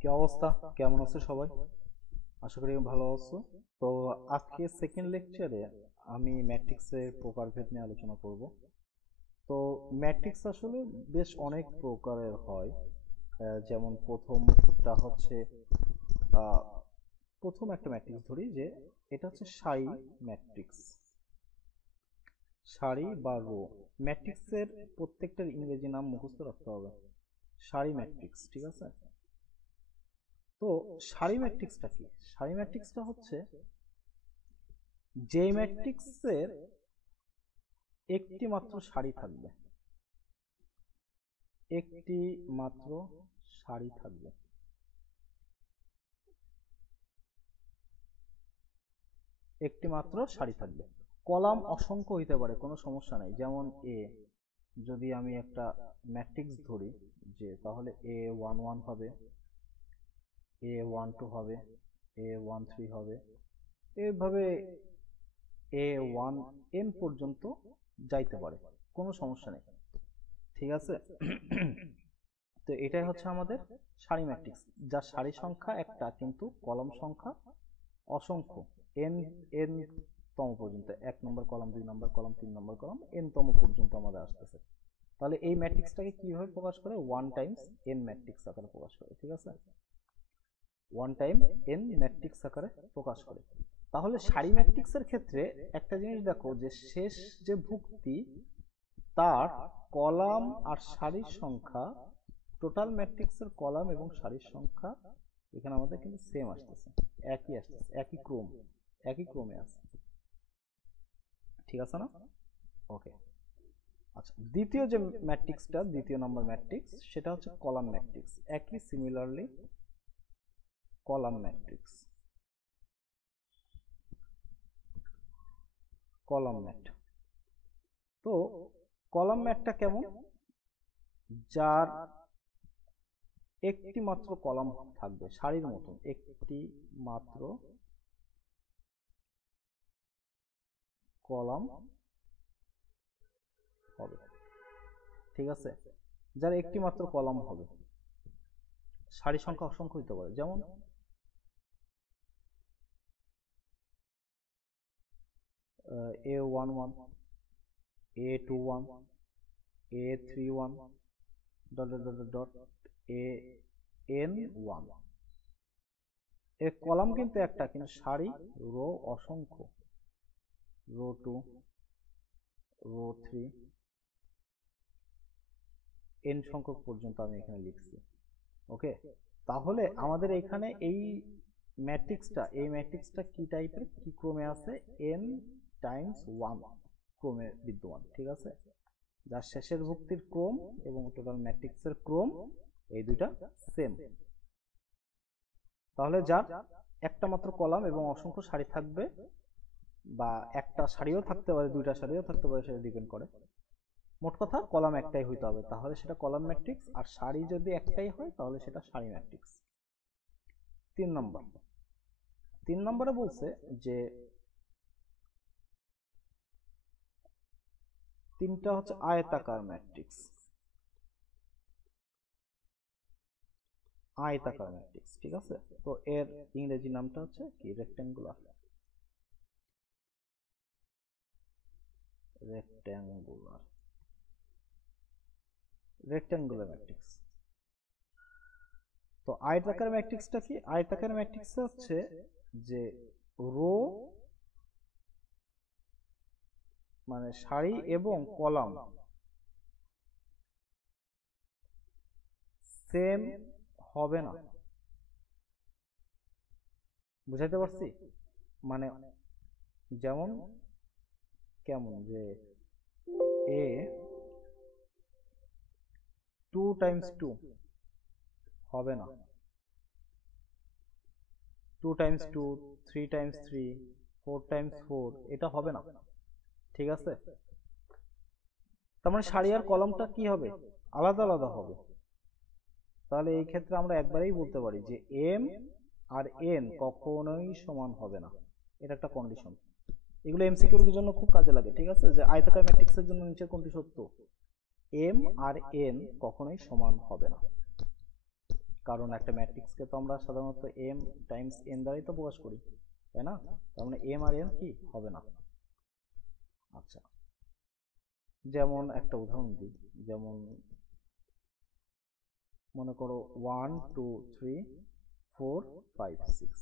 কি অবস্থা? কেমন আছো সবাই? আশা করি ভালো আছো। তো আজকে সেকেন্ড লেকচারে আমি ম্যাট্রিক্সের প্রকারভেদ নিয়ে আলোচনা করব। তো ম্যাট্রিক্স আসলে বেশ অনেক প্রকারের হয়। যেমন প্রথমটা হচ্ছে আহ, প্রথম একটা ম্যাট্রিক্স ধরি, যে এটা হচ্ছে সারি ম্যাট্রিক্স। সারি বা রো ম্যাট্রিক্সের প্রত্যেকটার ইংরেজি নাম মুখস্থ রাখতে হবে। সারি ম্যাট্রিক্স, ঠিক আছে? তো সারি ম্যাট্রিক্সটা কি? সারি ম্যাট্রিক্সটা হচ্ছে যে ম্যাট্রিক্সের একটি মাত্র সারি থাকবে, একটি মাত্র সারি থাকবে, একটি মাত্র সারি থাকবে। কলাম অসংখ্য হইতে পারে, কোনো সমস্যা নাই। যেমন এ, যদি আমি একটা ম্যাট্রিক্স ধরি, যে তাহলে A11 হবে, A12 হবে, A13 হবে, এইভাবে A1n পর্যন্ত যাইতে পারে, কোনো সমস্যা নেই, ঠিক আছে? তো এটাই হচ্ছে আমাদের সারি ম্যাট্রিক্স, যার সারি সংখ্যা একটা কিন্তু কলাম সংখ্যা অসংখ্য, এন এন তম পর্যন্ত, 1 নম্বর কলাম, 2 নম্বর কলাম, 3 নম্বর কলাম, এন তম পর্যন্ত আমাদের আসতেছে। তাহলে এই ম্যাট্রিক্সটাকে কিভাবে প্রকাশ করে? 1 টাইমস এন ম্যাট্রিক্স আকারে প্রকাশ করে, ঠিক আছে? 1 টাইম এন ম্যাট্রিক্স আকারে প্রকাশ করে। তাহলে সারি ম্যাট্রিক্সের ক্ষেত্রে একটা জিনিস দেখো, যে শেষ যে ভুক্তি তার কলাম আর সারির সংখ্যা, টোটাল ম্যাট্রিক্সের কলাম এবং সারির সংখ্যা এখানে আমাদের কিন্তু সেম আসতেছে, একই আসতেছে, একই ক্রম, একই ক্রমে আছে, ঠিক আছে না? ওকে, আচ্ছা, দ্বিতীয় যে ম্যাট্রিক্সটা, দ্বিতীয় নম্বর ম্যাট্রিক্স, সেটা হচ্ছে কলাম ম্যাট্রিক্স। একই similarly column matrix, column mat. তো কলাম ম্যাটটা কেমন? যার একটি মাত্র কলাম থাকবে, সারির মতন একটি মাত্র কলাম হবে, ঠিক আছে? যার একটি মাত্র কলাম হবে, সারি সংখ্যা অসংখ্য হতে পারে। যেমন A11, A21, A31, dot dot dot dot AN1। এর কলাম কিন্তু একটা, কিন্তু সারি রো অসংখ্য, রো 2, রো 3, এন সংখ্যক পর্যন্ত আমি এখানে লিখছি। ওকে, তাহলে আমাদের এখানে এই ম্যাট্রিক্সটা কি টাইপের, কি ক্রমে আছে? এন টাইমস 1 ক্রমে বিদ্যমান, ঠিক আছে? যার শেষের ভুক্তির ক্রম এবং টোটাল ম্যাট্রিক্সের ক্রম এই দুইটা সেম। তাহলে যার একটা মাত্র কলাম এবং অসংখ্য সারি থাকবে, বা একটা সারিও থাকতে পারে, দুইটা সারিও থাকতে পারে, সেটা ডিপেন্ড করে। মোট কথা কলাম একটাই হইতে হবে, তাহলে সেটা কলাম ম্যাট্রিক্স। আর সারি যদি একটাই হয় তাহলে সেটা সারি ম্যাট্রিক্স। 3 নম্বর, 3 নম্বরে বলছে যে তিনটা হচ্ছে আয়তাকার ম্যাট্রিক্স। আয়তাকার ম্যাট্রিক্স, ঠিক আছে? তো এর ইংরেজি নামটা হচ্ছে কি? Rectangular, rectangular, rectangular matrix. তো আয়তাকার ম্যাট্রিক্সটা কি? আয়তাকার ম্যাট্রিক্স হচ্ছে যে রো মানে সারি এবং কলাম সেম হবে না। বুঝাইতে পারছি? মানে যেমন কেমন, যে এ 2 টাইমস 2 হবে না, 2 টাইমস 2, 3 টাইমস 3, 4 টাইমস 4, এটা হবে না, ঠিক আছে? তার মানে সারি আর কলামটা কি হবে? আলাদা আলাদা হবে। তাহলে এই ক্ষেত্রে আমরা একবারেই বলতে পারি যে এম আর এন কখনোই সমান হবে না, এটা একটা কন্ডিশন। এগুলো এমসিকিউর জন্য খুব কাজে লাগে, ঠিক আছে? যে আয়তাকার ম্যাট্রিক্সের জন্য নিচের কোনটি সত্য? এম আর এন কখনোই সমান হবে না, কারণ একটা ম্যাট্রিক্সকে তো আমরা সাধারণত এম টাইমস এন দ্বারাই তো প্রকাশ করি, তাই না? তার মানে এম আর এন কি হবে না। আচ্ছা, যেমন একটা উদাহরণ দিই, যেমন মনে করো 1 2 3 4 5 6।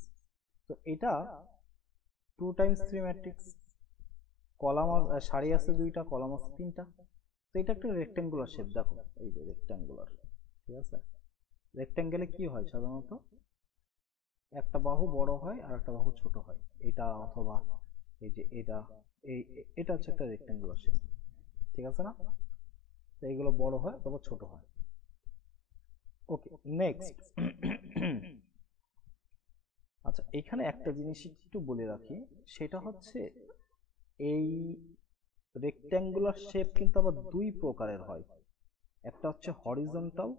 তো এটা 2 টাইমস 3 ম্যাট্রিক্স, কলাম সারি আছে দুইটা, কলাম আছে তিনটা। তো এটা একটা রেক্ট্যাঙ্গুলার শেপ, দেখো এই যে রেক্ট্যাঙ্গুলার, ঠিক আছে? রেক্ট্যাঙ্গেলে কি হয় সাধারণত, একটা বাহু বড় হয় আর একটা বাহু ছোট হয়, এটা অথবা এই যে এটা, এটা হচ্ছে একটা রেক্ট্যাঙ্গুলার শেপ, ঠিক আছে না? তো এইগুলো বড় হয় অথবা ছোট হয়। ওকে, নেক্সট। আচ্ছা, এখানে একটা জিনিস একটু বলে রাখি, সেটা হচ্ছে এই রেক্ট্যাঙ্গুলার শেপ কিন্তু আবার দুই প্রকারের হয়। একটা হচ্ছে হরিজন্টাল,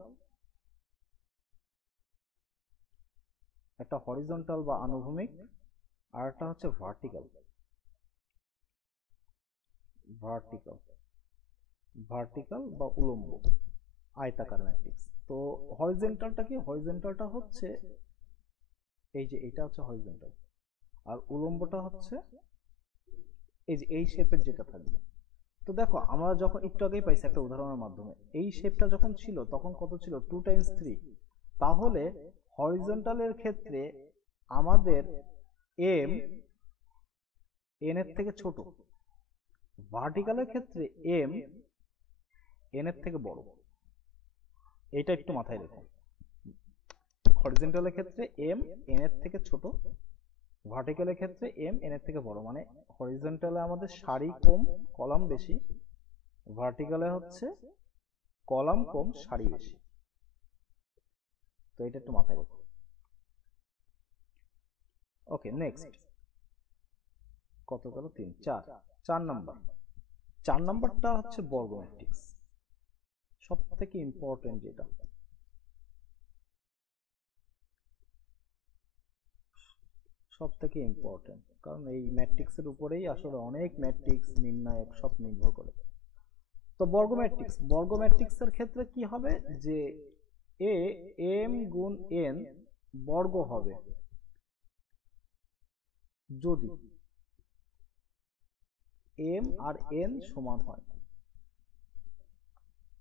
একটা হরিজন্টাল বা আনুভূমিক, আর একটা হচ্ছে ভার্টিক্যাল। ভার্টিক্যাল ভার্টিক্যাল বা উলম্ব আয়তাকার ম্যাট্রিক্স। তো হরিজন্টালটা কি? হরিজন্টালটা হচ্ছে এই যে এটা হচ্ছে হরিজন্টাল, আর উলম্বটা হচ্ছে এই যে এই শেপের যেটা থাকবে। তো দেখো আমরা যখন একটু আগেই পাইছি একটা উদাহরণের মাধ্যমে, এই শেপটা যখন ছিল তখন কত ছিল? 2 টাইমস 3। তাহলে হরিজন্টালের ক্ষেত্রে আমাদের এম এন এর থেকে ছোট, ভার্টিক্যালের ক্ষেত্রে এম এন এর থেকে বড়। এটা একটু মাথায় রেখো, হরিজন্টালের ক্ষেত্রে এম এন এর থেকে ছোট, ভার্টিক্যালের ক্ষেত্রে এম এন এর থেকে বড়। মানে হরিজন্টালে আমাদের সারি কম কলাম বেশি, ভার্টিক্যালে হচ্ছে কলাম কম সারি বেশি। তো এটা একটু মাথায় রেখো। ওকে, নেক্সট। কত গেল? 3 4। 4 নাম্বার, 4 নাম্বারটা হচ্ছে বর্গ ম্যাট্রিক্স, সব থেকে ইম্পর্টেন্ট যেটা। সব থেকে ইম্পর্টেন্ট, কারণ এই ম্যাট্রিক্সের উপরেই আসলে অনেক ম্যাট্রিক্স নির্ণায়ক সব নির্ভর করে। তো বর্গ ম্যাট্রিক্স, বর্গ ম্যাট্রিক্সের ক্ষেত্রে কি হবে যে এ এম গুণ এন বর্গ হবে যদি এম আর এন সমান হয়।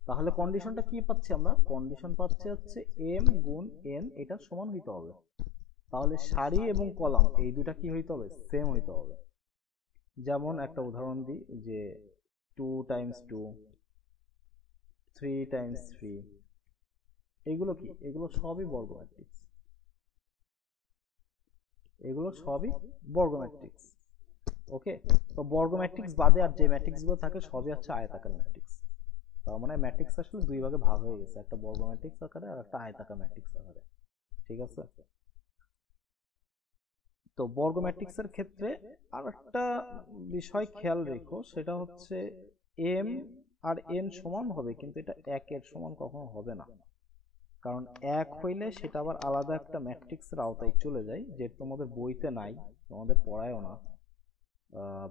তাহলে কন্ডিশনটা কি পাচ্ছি আমরা? কন্ডিশন পাচ্ছি হচ্ছে এম গুণ এন এটা সমান হইতে হবে। তাহলে সারি এবং কলাম এই দুটা কি হইতে হবে? সেম হইতে হবে। যেমন একটা উদাহরণ দিই, যে 2 টাইমস 2, 3 টাইমস 3, এইগুলো কি? এগুলো সবই বর্গ ম্যাট্রিক্স, এগুলো সবই বর্গ ম্যাট্রিক্স। ওকে, তো বর্গ ম্যাট্রিক্স বাদে আর যে ম্যাট্রিক্স গুলো থাকে সবই হচ্ছে আয়তাকার ম্যাট্রিক্স। তার মানে ম্যাট্রিক্স আসলে দুই ভাগে ভাগ হয়ে গেছে, একটা বর্গ ম্যাট্রিক্স আকারে আর একটা আয়তাকার ম্যাট্রিক্স আকারে, ঠিক আছে? তো বর্গ ম্যাট্রিক্সের ক্ষেত্রে আর একটা বিষয় খেয়াল রেখো, সেটা হচ্ছে এম আর এন সমান হবে, কিন্তু এটা একের সমান কখনো হবে না। কারণ এক হইলে সেটা আবার আলাদা একটা ম্যাট্রিক্সের আওতায় চলে যায়, যেটা তোমাদের বইতে নাই, তোমাদের পড়ায়ও না।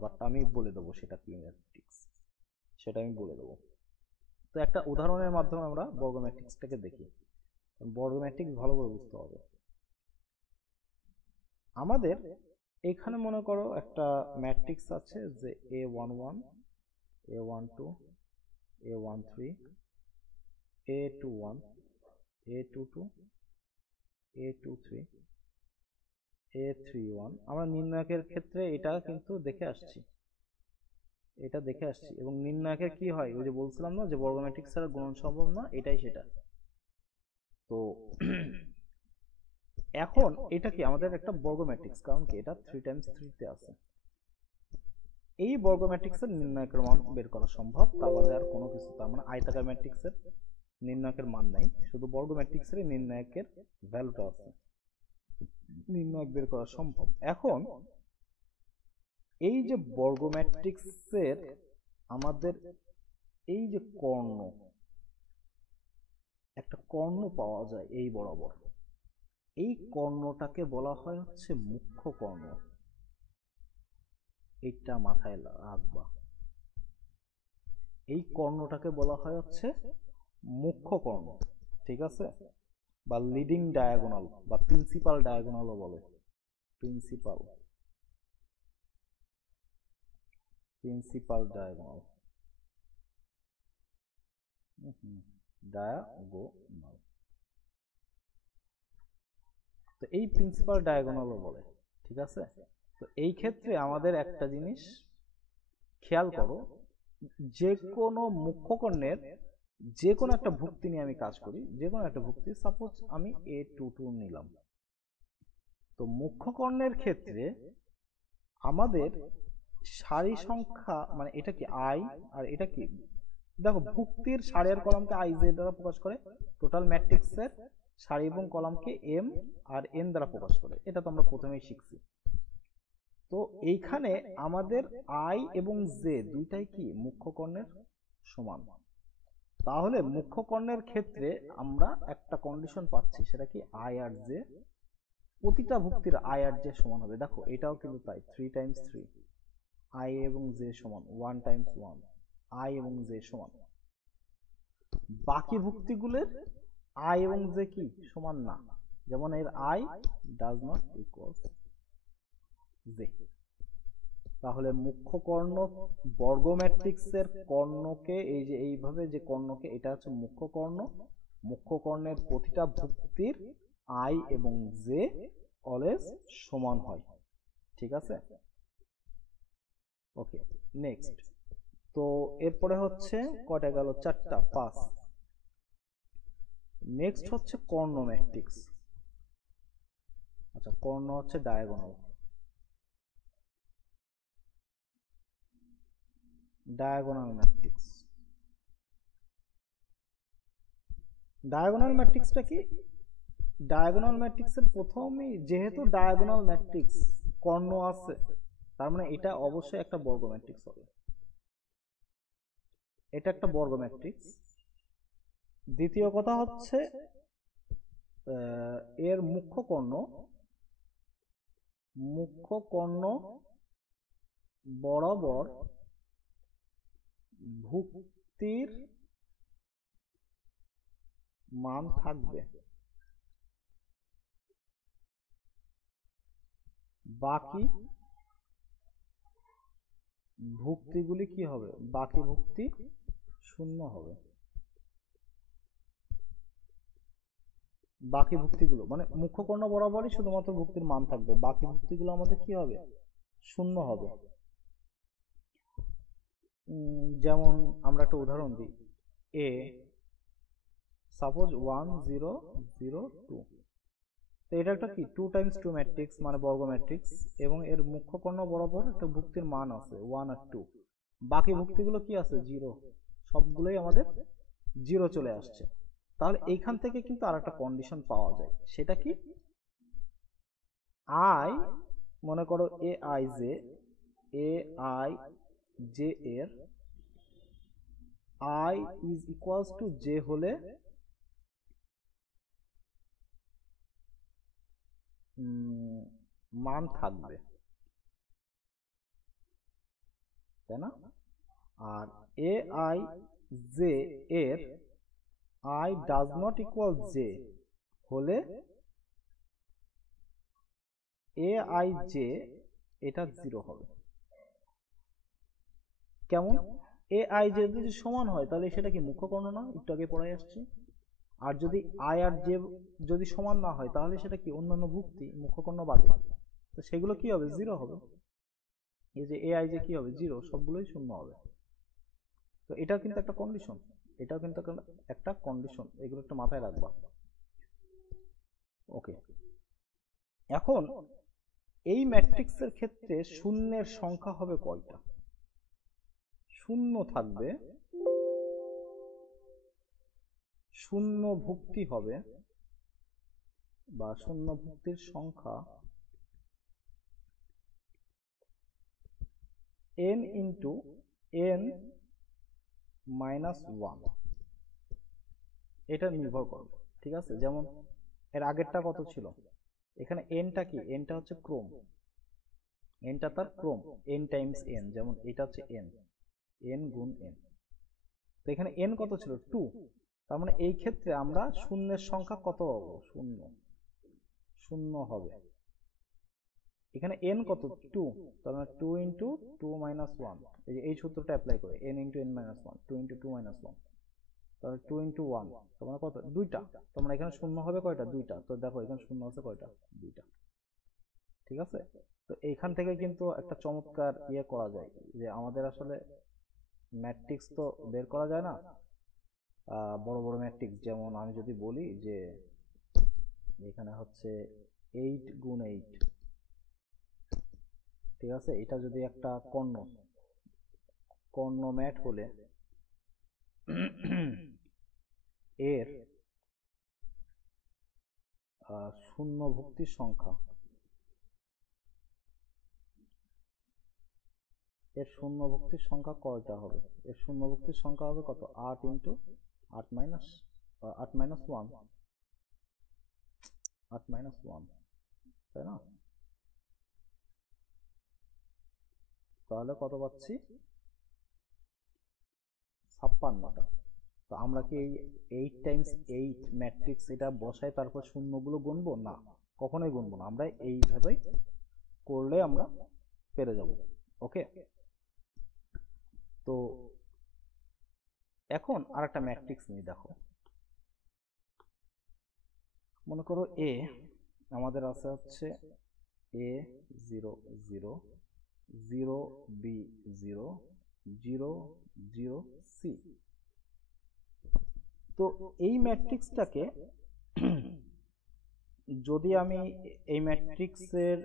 বাট আমি বলে দেবো সেটা কি ম্যাট্রিক্স, সেটা আমি বলে দেবো। তো একটা উদাহরণের মাধ্যমে আমরা বর্গ ম্যাট্রিক্সটাকে দেখি। বর্গ ম্যাট্রিক্স ভালো করে বুঝতে হবে। আমাদের এখানে মনে করো একটা ম্যাট্রিক্স আছে যে A11, A12, A13, A21, A22, A23, A31। আমরা নির্ণায়কের ক্ষেত্রে এটা কিন্তু দেখে আসছি, এটা দেখে আসছি। এবং নির্ণায়কের কি হয়, ওই যে বলছিলাম না যে বর্গ ম্যাট্রিক্স ছাড়া গুণন সম্ভব না, এটাই সেটা। তো এখন এটা কি আমাদের একটা বর্গ ম্যাট্রিক্স, কারণ কি এটা 3 টাইমস 3 তে আছে। এই বর্গ ম্যাট্রিক্সের নির্ণায়কের মান বের করা সম্ভব, তা বাদে আর কোনো কিছু। তার মানে আয়তাকার ম্যাট্রিক্সের নির্ণায়কের মান নাই, শুধু বর্গ ম্যাট্রিক্সের নির্ণায়কের ভ্যালুটা আছে, নির্ণায়ক বের করা সম্ভব। এখন এই যে বর্গ ম্যাট্রিক্সের আমাদের এই যে কর্ণ, একটা কর্ণ পাওয়া যায় এই বরাবর, এই কর্ণটাকে বলা হয় হচ্ছে মুখ্য কর্ণ। এইটা মাথায় রাখবা, এই কর্ণটাকে বলা হয় হচ্ছে মুখ্য কর্ণ, ঠিক আছে? বা লিডিং ডায়াগোনাল বা প্রিন্সিপাল ডায়াগোনালও বলে। Principal diagonal, diagonal. তো এই প্রিন্সিপাল ডায়াগোনালও বলে, ঠিক আছে। তো এই ক্ষেত্রে আমাদের একটা জিনিস খেয়াল করো, যে কোনো মুখ্য কর্ণের যে কোনো একটা ভুক্তি নিয়ে আমি কাজ করি, যে কোনো একটা ভুক্তি, সাপোজ আমি A22 নিলাম। তো মুখ্য কর্ণের ক্ষেত্রে আমাদের সারি সংখ্যা, মানে এটা কি আই আর এটা কি, দেখো ভুক্তির সারি আর কলামকে আই জে দ্বারা প্রকাশ করে, টোটাল ম্যাট্রিক্সের সারি এবং কলামকে এম আর এন দ্বারা প্রকাশ করে, এটা তো আমরা প্রথমেই শিখছি। তো এইখানে আমাদের আই এবং জে দুইটাই কি মুখ্য কর্ণের সমান। তাহলে মুখ্য কর্ণের ক্ষেত্রে আমরা একটা কন্ডিশন পাচ্ছি, সেটা কি আই আর জে, প্রতিটা ভুক্তির আই আর জে সমান হবে। দেখো এটাও কিন্তু তাই, 3 টাইমস 3, আই এবং জে সমান 1 টাইমস 1, আই এবং জে সমান। বাকি ভুক্তিগুলোর আই এবং জে কি সমান না, যেমন এর I does not equal J. তাহলে মুখ্য কর্ণ বর্গ ম্যাট্রিক্সের কর্ণকে এই যে এইভাবে যে কর্ণকে, এটা হচ্ছে মুখ্য কর্ণ। মুখ্য কর্ণের প্রতিটা ভুক্তির আই এবং জে অলওয়েজ সমান হয়, ঠিক আছে। ওকে, নেক্সট। তো এরপরে হচ্ছে কয়টা গেল, 4টা, 5। নেক্সট হচ্ছে কর্ণ ম্যাট্রিক্স। আচ্ছা, কর্ণ হচ্ছে ডায়াগোনাল। ডায়াগোনাল ম্যাট্রিক্স, ডায়াগোনাল ম্যাট্রিক্সটা কি, ডায়াগোনাল ম্যাট্রিক্সের প্রথমেই যেহেতু ডায়াগোনাল ম্যাট্রিক্স কর্ণ আছে, তার মানে এটা অবশ্যই একটা বর্গ ম্যাট্রিক্স হবে। এটা একটা বর্গ ম্যাট্রিক্স। দ্বিতীয় কথা হচ্ছে এর মুখ্য কর্ণ বরাবর ভুক্তির মান থাকবে, বাকি ভুক্তিগুলি কি হবে, বাকি ভুক্তি শূন্য হবে। বাকি ভুক্তিগুলো মানে মুখ্য কর্ণ বরাবরই শুধুমাত্র ভুক্তির মান থাকবে, বাকি ভুক্তিগুলো আমাদের কি হবে, শূন্য হবে। যেমন আমরা একটা উদাহরণ দিই, এ সাপোজ 1 0 0 2। তো এটা একটা কি 2 টাইমস 2 ম্যাট্রিক্স, মানে বর্গ ম্যাট্রিক্স, এবং এর মুখ্য কর্ণ বরাবর একটা ভুক্তির মান আছে 1 আর 2। বাকি ভুক্তিগুলো কি আছে, 0, সবগুলোই আমাদের 0 চলে আসছে। তাহলে এইখান থেকে কিন্তু আর একটা কন্ডিশন পাওয়া যায়, সেটা কি, আই, মনে করো এ আই জে এর I is equals two J হলে মান থাকবে, তাই না। আর এ আই জে এর I does not equal J হলে এ আই জে এটা 0 হবে। কেমন, এ আই জে যদি সমান হয় তাহলে সেটা কি মুখ্য কর্ণ না, একটু আগে পড়াই আসছি। আর যদি আই আর জে যদি সমান না হয় তাহলে সেটা কি অন্যান্য ভুক্তি, মুখ্য কর্ণ বাদে, তো সেগুলো কি হবে, 0 হবে। এই যে এ আই জে কি হবে, 0, সবগুলোই শূন্য হবে। তো এটাও কিন্তু একটা কন্ডিশন, এটাও কিন্তু একটা কন্ডিশন, এগুলো একটু মাথায় রাখবা। ওকে, এখন এই ম্যাট্রিক্সের ক্ষেত্রে শূন্যের সংখ্যা হবে কয়টা, শূন্য থাকবে, শূন্য ভুক্তি হবে, বা শূন্য ভুক্তির সংখ্যা n ইন্টু n মাইনাস 1, এটা নির্ভর করবে, ঠিক আছে। যেমন এর আগেরটা কত ছিল, এখানে nটা কি, nটা হচ্ছে ক্রম, nটা তার ক্রম, n টাইমস n, যেমন এটা হচ্ছে n, n গুণ n। তো এখানে n কত ছিল, 2, তার মানে এই ক্ষেত্রে আমরা শূন্যের সংখ্যা কত পাবো? শূন্য, শূন্য হবে। এখানে n কত? 2, তার মানে 2 ইন্টু 2 মাইনাস 1, এই সূত্রটা অ্যাপ্লাই করে n into n minus 1, 2 into 2 minus 1, তাহলে 2 ইন্টু 1, তার মানে কত? 2টা। তার মানে এখানে শূন্য হবে কয়টা? 2টা। তো দেখো এখানে শূন্য আছে কয়টা? 2টা। ঠিক আছে, তো এইখান থেকে কিন্তু একটা চমৎকার ইয়ে করা যায় যে আমাদের আসলে ম্যাট্রিক্স তো বের করা যায় না, বড় বড় ম্যাট্রিক্স। যেমন আমি যদি বলি যে এখানে হচ্ছে 8 গুণ 8, ঠিক আছে, এটা যদি একটা কর্ণ ম্যাট হলে এর শূন্য ভুক্তির সংখ্যা, এর শূন্য ভুক্তির সংখ্যা কয়টা হবে? এর শূন্য ভুক্তির সংখ্যা হবে কত? 8 ইন্টু 8 মাইনাস 1, 8 মাইনাস 1, তাই না? তাহলে কত পাচ্ছি? 56টা। তো আমরা কি এই 8 টাইমস 8 ম্যাট্রিক্স এটা বসাই তারপর শূন্যগুলো গুনবো? না, কখনোই গুনবো না। আমরা এইভাবেই করলে আমরা পেরে যাব। ওকে, তো এখন আরেকটা ম্যাট্রিক্স নিয়ে দেখো। মনে করো এ আমাদের আছে হচ্ছে a 0 0 0 b 0 0 0 c। তো এই ম্যাট্রিক্সটাকে যদি আমি এই ম্যাট্রিক্সের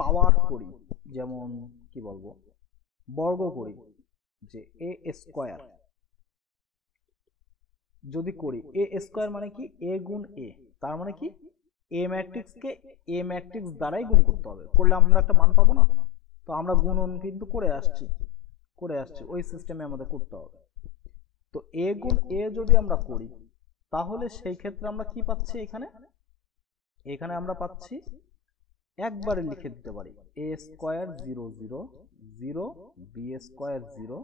পাওয়ার করি, যেমন কি বলবো, বর্গ করি, যে এ স্কোয়ার যদি করি, এ স্কোয়ার মানে কি? এ গুণ এ, তার মানে কি এ ম্যাট্রিক্সকে এ ম্যাট্রিক্স দ্বারাই গুণ করতে হবে, করলে আমরা একটা মান পাবো না? তো আমরা গুণন কিন্তু করে আসছি, ওই সিস্টেমে আমাদের করতে হবে। তো এ গুণ এ যদি আমরা করি তাহলে সেই ক্ষেত্রে আমরা কি পাচ্ছি? এখানে আমরা পাচ্ছি, একবারে লিখে দিতে পারি A square 0 0 0 B square 0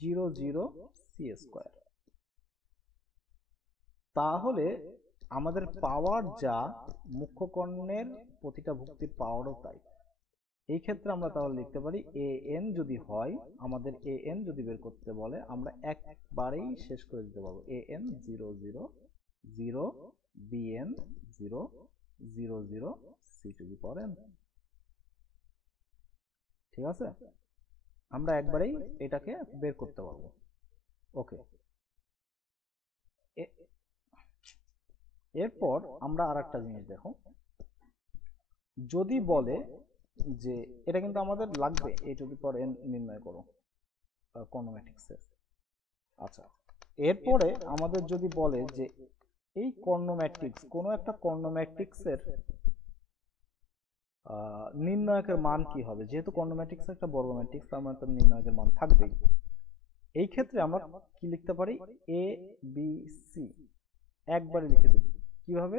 0 0 C square. তাহলে আমাদের পাওয়ার যা, মুখ্য কর্ণের প্রতিটা ভুক্তির পাওয়ারও তাই। এই ক্ষেত্রে আমরা তাহলে লিখতে পারি এ এন যদি হয়, আমাদের এ এন যদি বের করতে বলে, আমরা একবারেই শেষ করে দিতে পারবো। A n 0 0 0 B n 0 0 0 C to the power n. ঠিক আছে, আমরা একবারেই এটাকে বের করতে পারবো। ওকে, এরপর আমরা আর একটা জিনিস দেখো, যদি বলে যে এটা কিন্তু আমাদের লাগবে এ টু দি পাওয়ার এন নির্ণয় করো কর্ণ ম্যাট্রিক্সের। আচ্ছা, এরপরে আমাদের যদি বলে যে এই কর্ণ ম্যাট্রিক্স, কোনো একটা কর্ণ ম্যাট্রিক্সের নির্ণায়কের মান কি হবে? যেহেতু কর্ণ ম্যাট্রিক্স একটা বর্গ ম্যাট্রিক্স, তার মানে তার নির্ণায়কের মান থাকবেই। এই ক্ষেত্রে আমরা কি লিখতে পারি? এ বি সি একবারে লিখে দেব। কিভাবে?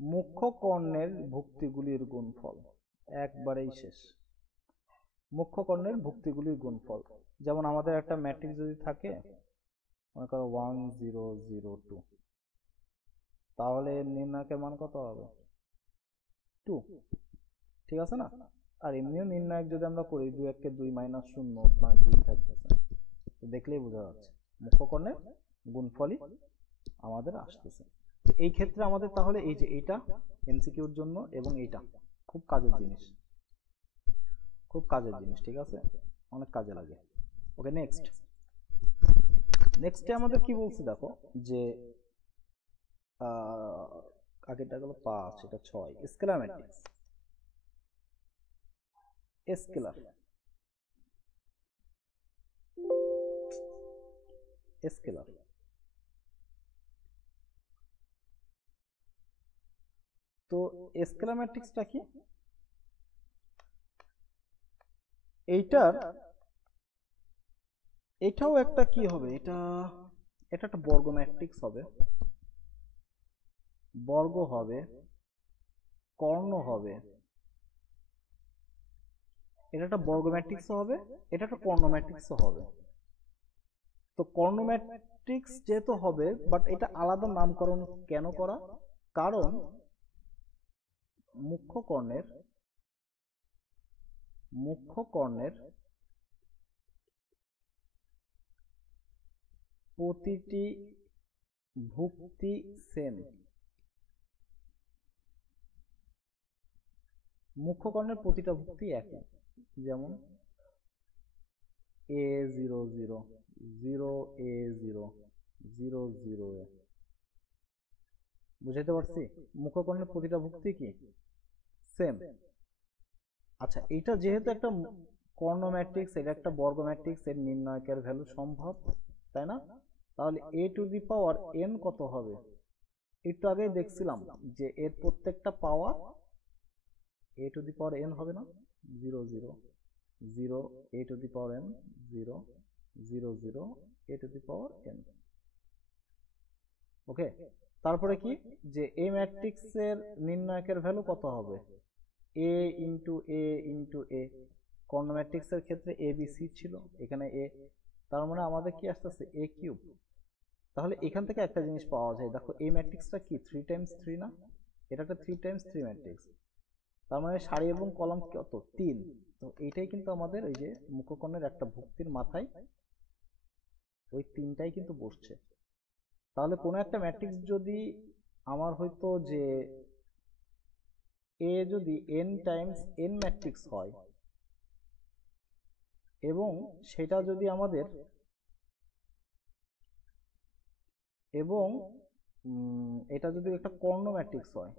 মুখ্য কর্ণের ভুক্তিগুলির গুণফল, একবারেই শেষ। মুখ্য কর্ণের ভুক্তিগুলির গুণফল, যেমন আমাদের একটা ম্যাট্রিক্স যদি থাকে, মনে করো 1 0 0 2, তাহলে নির্ণায়কের মান কত হবে? 2। ঠিক আছে না? আর এমনিও নির্ণায়ক যদি আমরা করি 2 1 কে 2 মাইনাস 0 মানে 2 থাকতেছে, তো দেখলেই বোঝা যাচ্ছে মুখ্য কর্ণের গুণফলই আমাদের আসতেছে। তো এই ক্ষেত্রে আমাদের তাহলে এই যে এইটা এমসিকিউর জন্য এবং এইটা খুব কাজের জিনিস, ঠিক আছে, অনেক কাজে লাগে। ওকে, নেক্সটে আমাদের কি বলছে দেখো, যে আগেরটা গেল 5, এটা 6, স্কেলার ম্যাট্রিক্স। স্কেলার তো স্কেলার ম্যাট্রিক্সটা কি? এটাও একটা কি হবে? এটা একটা বর্গ ম্যাট্রিক্স হবে, কর্ণ হবে, এটা একটা বর্গ ম্যাট্রিক্সও হবে, এটা একটা কর্ণ ম্যাট্রিক্সও হবে। তো কর্ণ ম্যাট্রিক্স যেহেতু হবে, বাট এটা আলাদা নামকরণ কেন করা? কারণ মুখ্য কর্ণের প্রতিটি ভুক্তি সেম। মুখ্য কর্ণের প্রতিটা ভুক্তি একই, যেমন A00 0A0 0 0A। বুঝাইতে পারছি? মুখ্য কর্ণের প্রতিটা ভুক্তি কি সেম। আচ্ছা, এটা যেহেতু একটা কর্ণ ম্যাট্রিক্স, এটা একটা বর্গ ম্যাট্রিক্স, এর নির্ণায়কের ভ্যালু সম্ভব, তাই না? তাহলে a⁴n কত হবে? একটু আগে দেখছিলাম যে এর প্রত্যেকটা পাওয়ার a⁴n হবে না? 0 0 0 a⁴n 0 0 0 a⁴n। ওকে, তারপরে কি যে এই ম্যাট্রিক্সের নির্ণায়কের ভ্যালু কত হবে? a into a into a। কর্ণ ম্যাট্রিক্সের ক্ষেত্রে a b c ছিল, এখানে a, তার মানে আমাদের কি আসতেছে a³। তাহলে এখান থেকে একটা জিনিস পাওয়া যায়, দেখো এই ম্যাট্রিক্সটা কি 3×3 না? এটা একটা 3×3 ম্যাট্রিক্স, তার মানে সারি এবং কলাম কত 3। তো এইটাই কিন্তু আমাদের ওই যে মুখ্যকর্ণের একটা ভুক্তির মাথায় ওই 3টাই কিন্তু বসছে। তাহলে কোনো একটা ম্যাট্রিক্স যদি আমার হয়তো যে a যদি n×n ম্যাট্রিক্স হয়, এবং সেটা যদি আমাদের এটা যদি একটা কর্ণ ম্যাট্রিক্স হয়,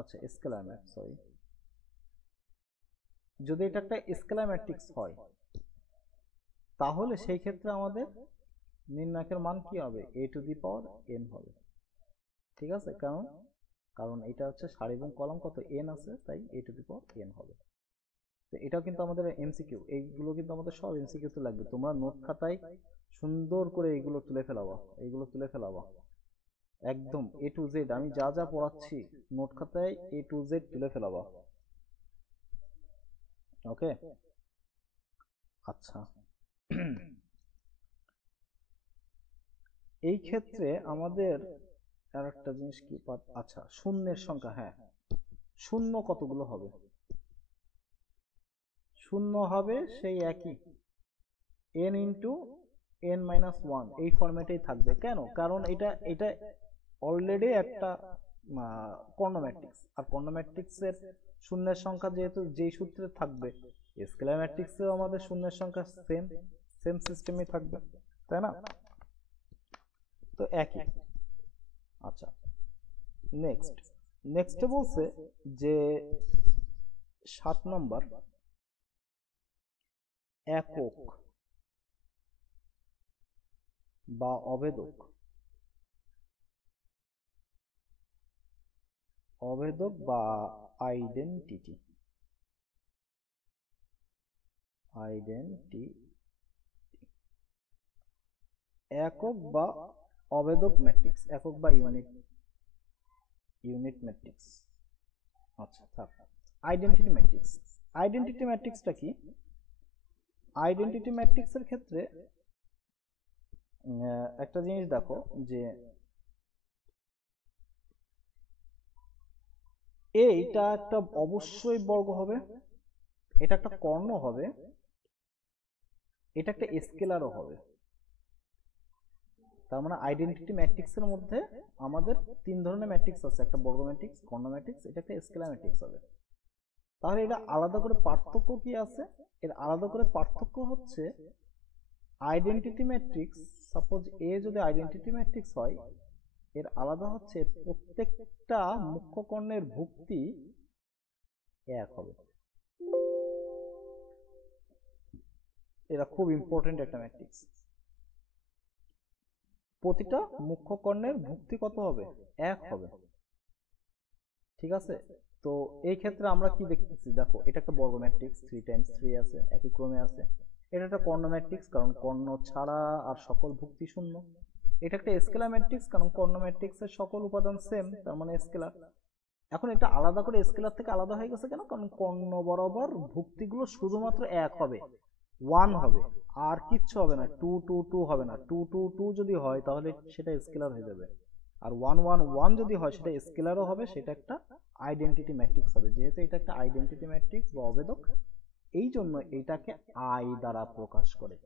আচ্ছা স্কেলার ম্যাট্রিক্স, সরি, যদি এটা একটা স্কেলার ম্যাট্রিক্স হয়, তাহলে সেই ক্ষেত্রে আমাদের নির্ণায়কের মান কি হবে? a⁴n হবে। ঠিক আছে, কারণ এটা হচ্ছে সারি এবং কলাম কত n আছে, তাই a⁴n হবে। তো এটাও কিন্তু আমাদের এমসিকিউ, এইগুলো কিন্তু আমাদের সব এমসিকিউ তে লাগবে। তোমরা নোট খাতায় সুন্দর করে এইগুলো তুলে ফেলাবা একদম A to Z। আমি যা যা পড়াচ্ছি নোট খাতায় A to Z তুলে ফেলাবা। ওকে, আচ্ছা। এই ক্ষেত্রে আমাদের আর একটা জিনিস কি, আচ্ছা শূন্যের সংখ্যা, হ্যাঁ শূন্য কতগুলো হবে? শূন্য হবে সেই একই n ইন্টু n-1, এই ফরম্যাটেই থাকবে। কেন? কারণ এটা অলরেডি একটা কর্ণ ম্যাট্রিক্স, আর কর্ণ ম্যাট্রিক্সের শূন্যের সংখ্যা যেহেতু যেই সূত্রে থাকবে, স্কেলার ম্যাট্রিক্সেও আমাদের শূন্যের সংখ্যা সেম সিস্টেমে থাকবে, তাই না? তো একই। আচ্ছা, নেক্সটে বলছে যে 7 নম্বর, একক বা অভেদক বা আইডেন্টিটি একক বা অভেদক ম্যাট্রিক্স, একক বা ইউনিট ম্যাট্রিক্স। আচ্ছা থাক, আইডেন্টিটি ম্যাট্রিক্সটা কি? আইডেন্টিটি ম্যাট্রিক্সের ক্ষেত্রে একটা জিনিস দেখো যে এইটা একটা অবশ্যই বর্গ হবে, এটা একটা কর্ণ হবে, এটা একটা স্কেলারও হবে। তার মানে আইডেন্টিটি ম্যাট্রিক্সের মধ্যে আমাদের 3 ধরনের ম্যাট্রিক্স আছে, একটা বর্গ ম্যাট্রিক্স, কর্ণ ম্যাট্রিক্স, এটা একটা স্কেলার ম্যাট্রিক্স হবে। তাহলে এটা আলাদা করে পার্থক্য কি আছে? এর আলাদা করে পার্থক্য হচ্ছে আইডেন্টিটি ম্যাট্রিক্স, সাপোজ এ যদি আইডেন্টিটি ম্যাট্রিক্স হয়, এর আলাদা হচ্ছে প্রত্যেকটা মুখ্য কর্ণের ভুক্তি এক হবে। এটা খুব ইম্পর্টেন্ট একটা ম্যাট্রিক্স। প্রতিটা মুখ্য কর্ণের ভুক্তি কত হবে? এক হবে। ঠিক আছে, তো এই ক্ষেত্রে আমরা কি দেখতেছি, দেখো এটা একটা বর্গ ম্যাট্রিক্স, 3×3 আছে, একই ক্রমে আছে। এটা একটা কর্ণ ম্যাট্রিক্স, কারণ কর্ণ ছাড়া আর সকল ভুক্তি শূন্য। এটা একটা স্কেলার ম্যাট্রিক্স, কারণ কর্ণ ম্যাট্রিক্সের সকল উপাদান সেম, তার মানে স্কেলার। এখন এটা আলাদা করে স্কেলার থেকে আলাদা হয়ে গেছে কেন? কারণ কর্ণ বরাবর ভুক্তিগুলো শুধুমাত্র এক হবে, ওয়ান হবে, আর কিচ্ছু হবে না। টু টু টু হবে না। টু টু টু যদি হয় তাহলে সেটা স্কেলার হয়ে যাবে, আর ওয়ান ওয়ান ওয়ান যদি হয় সেটা স্কেলারও হবে, সেটা একটা আইডেন্টিটি ম্যাট্রিক্স হবে। যেহেতু এটা একটা আইডেন্টিটি ম্যাট্রিক্স বা অবেদক, এই জন্য এটাকে আই দ্বারা প্রকাশ করে।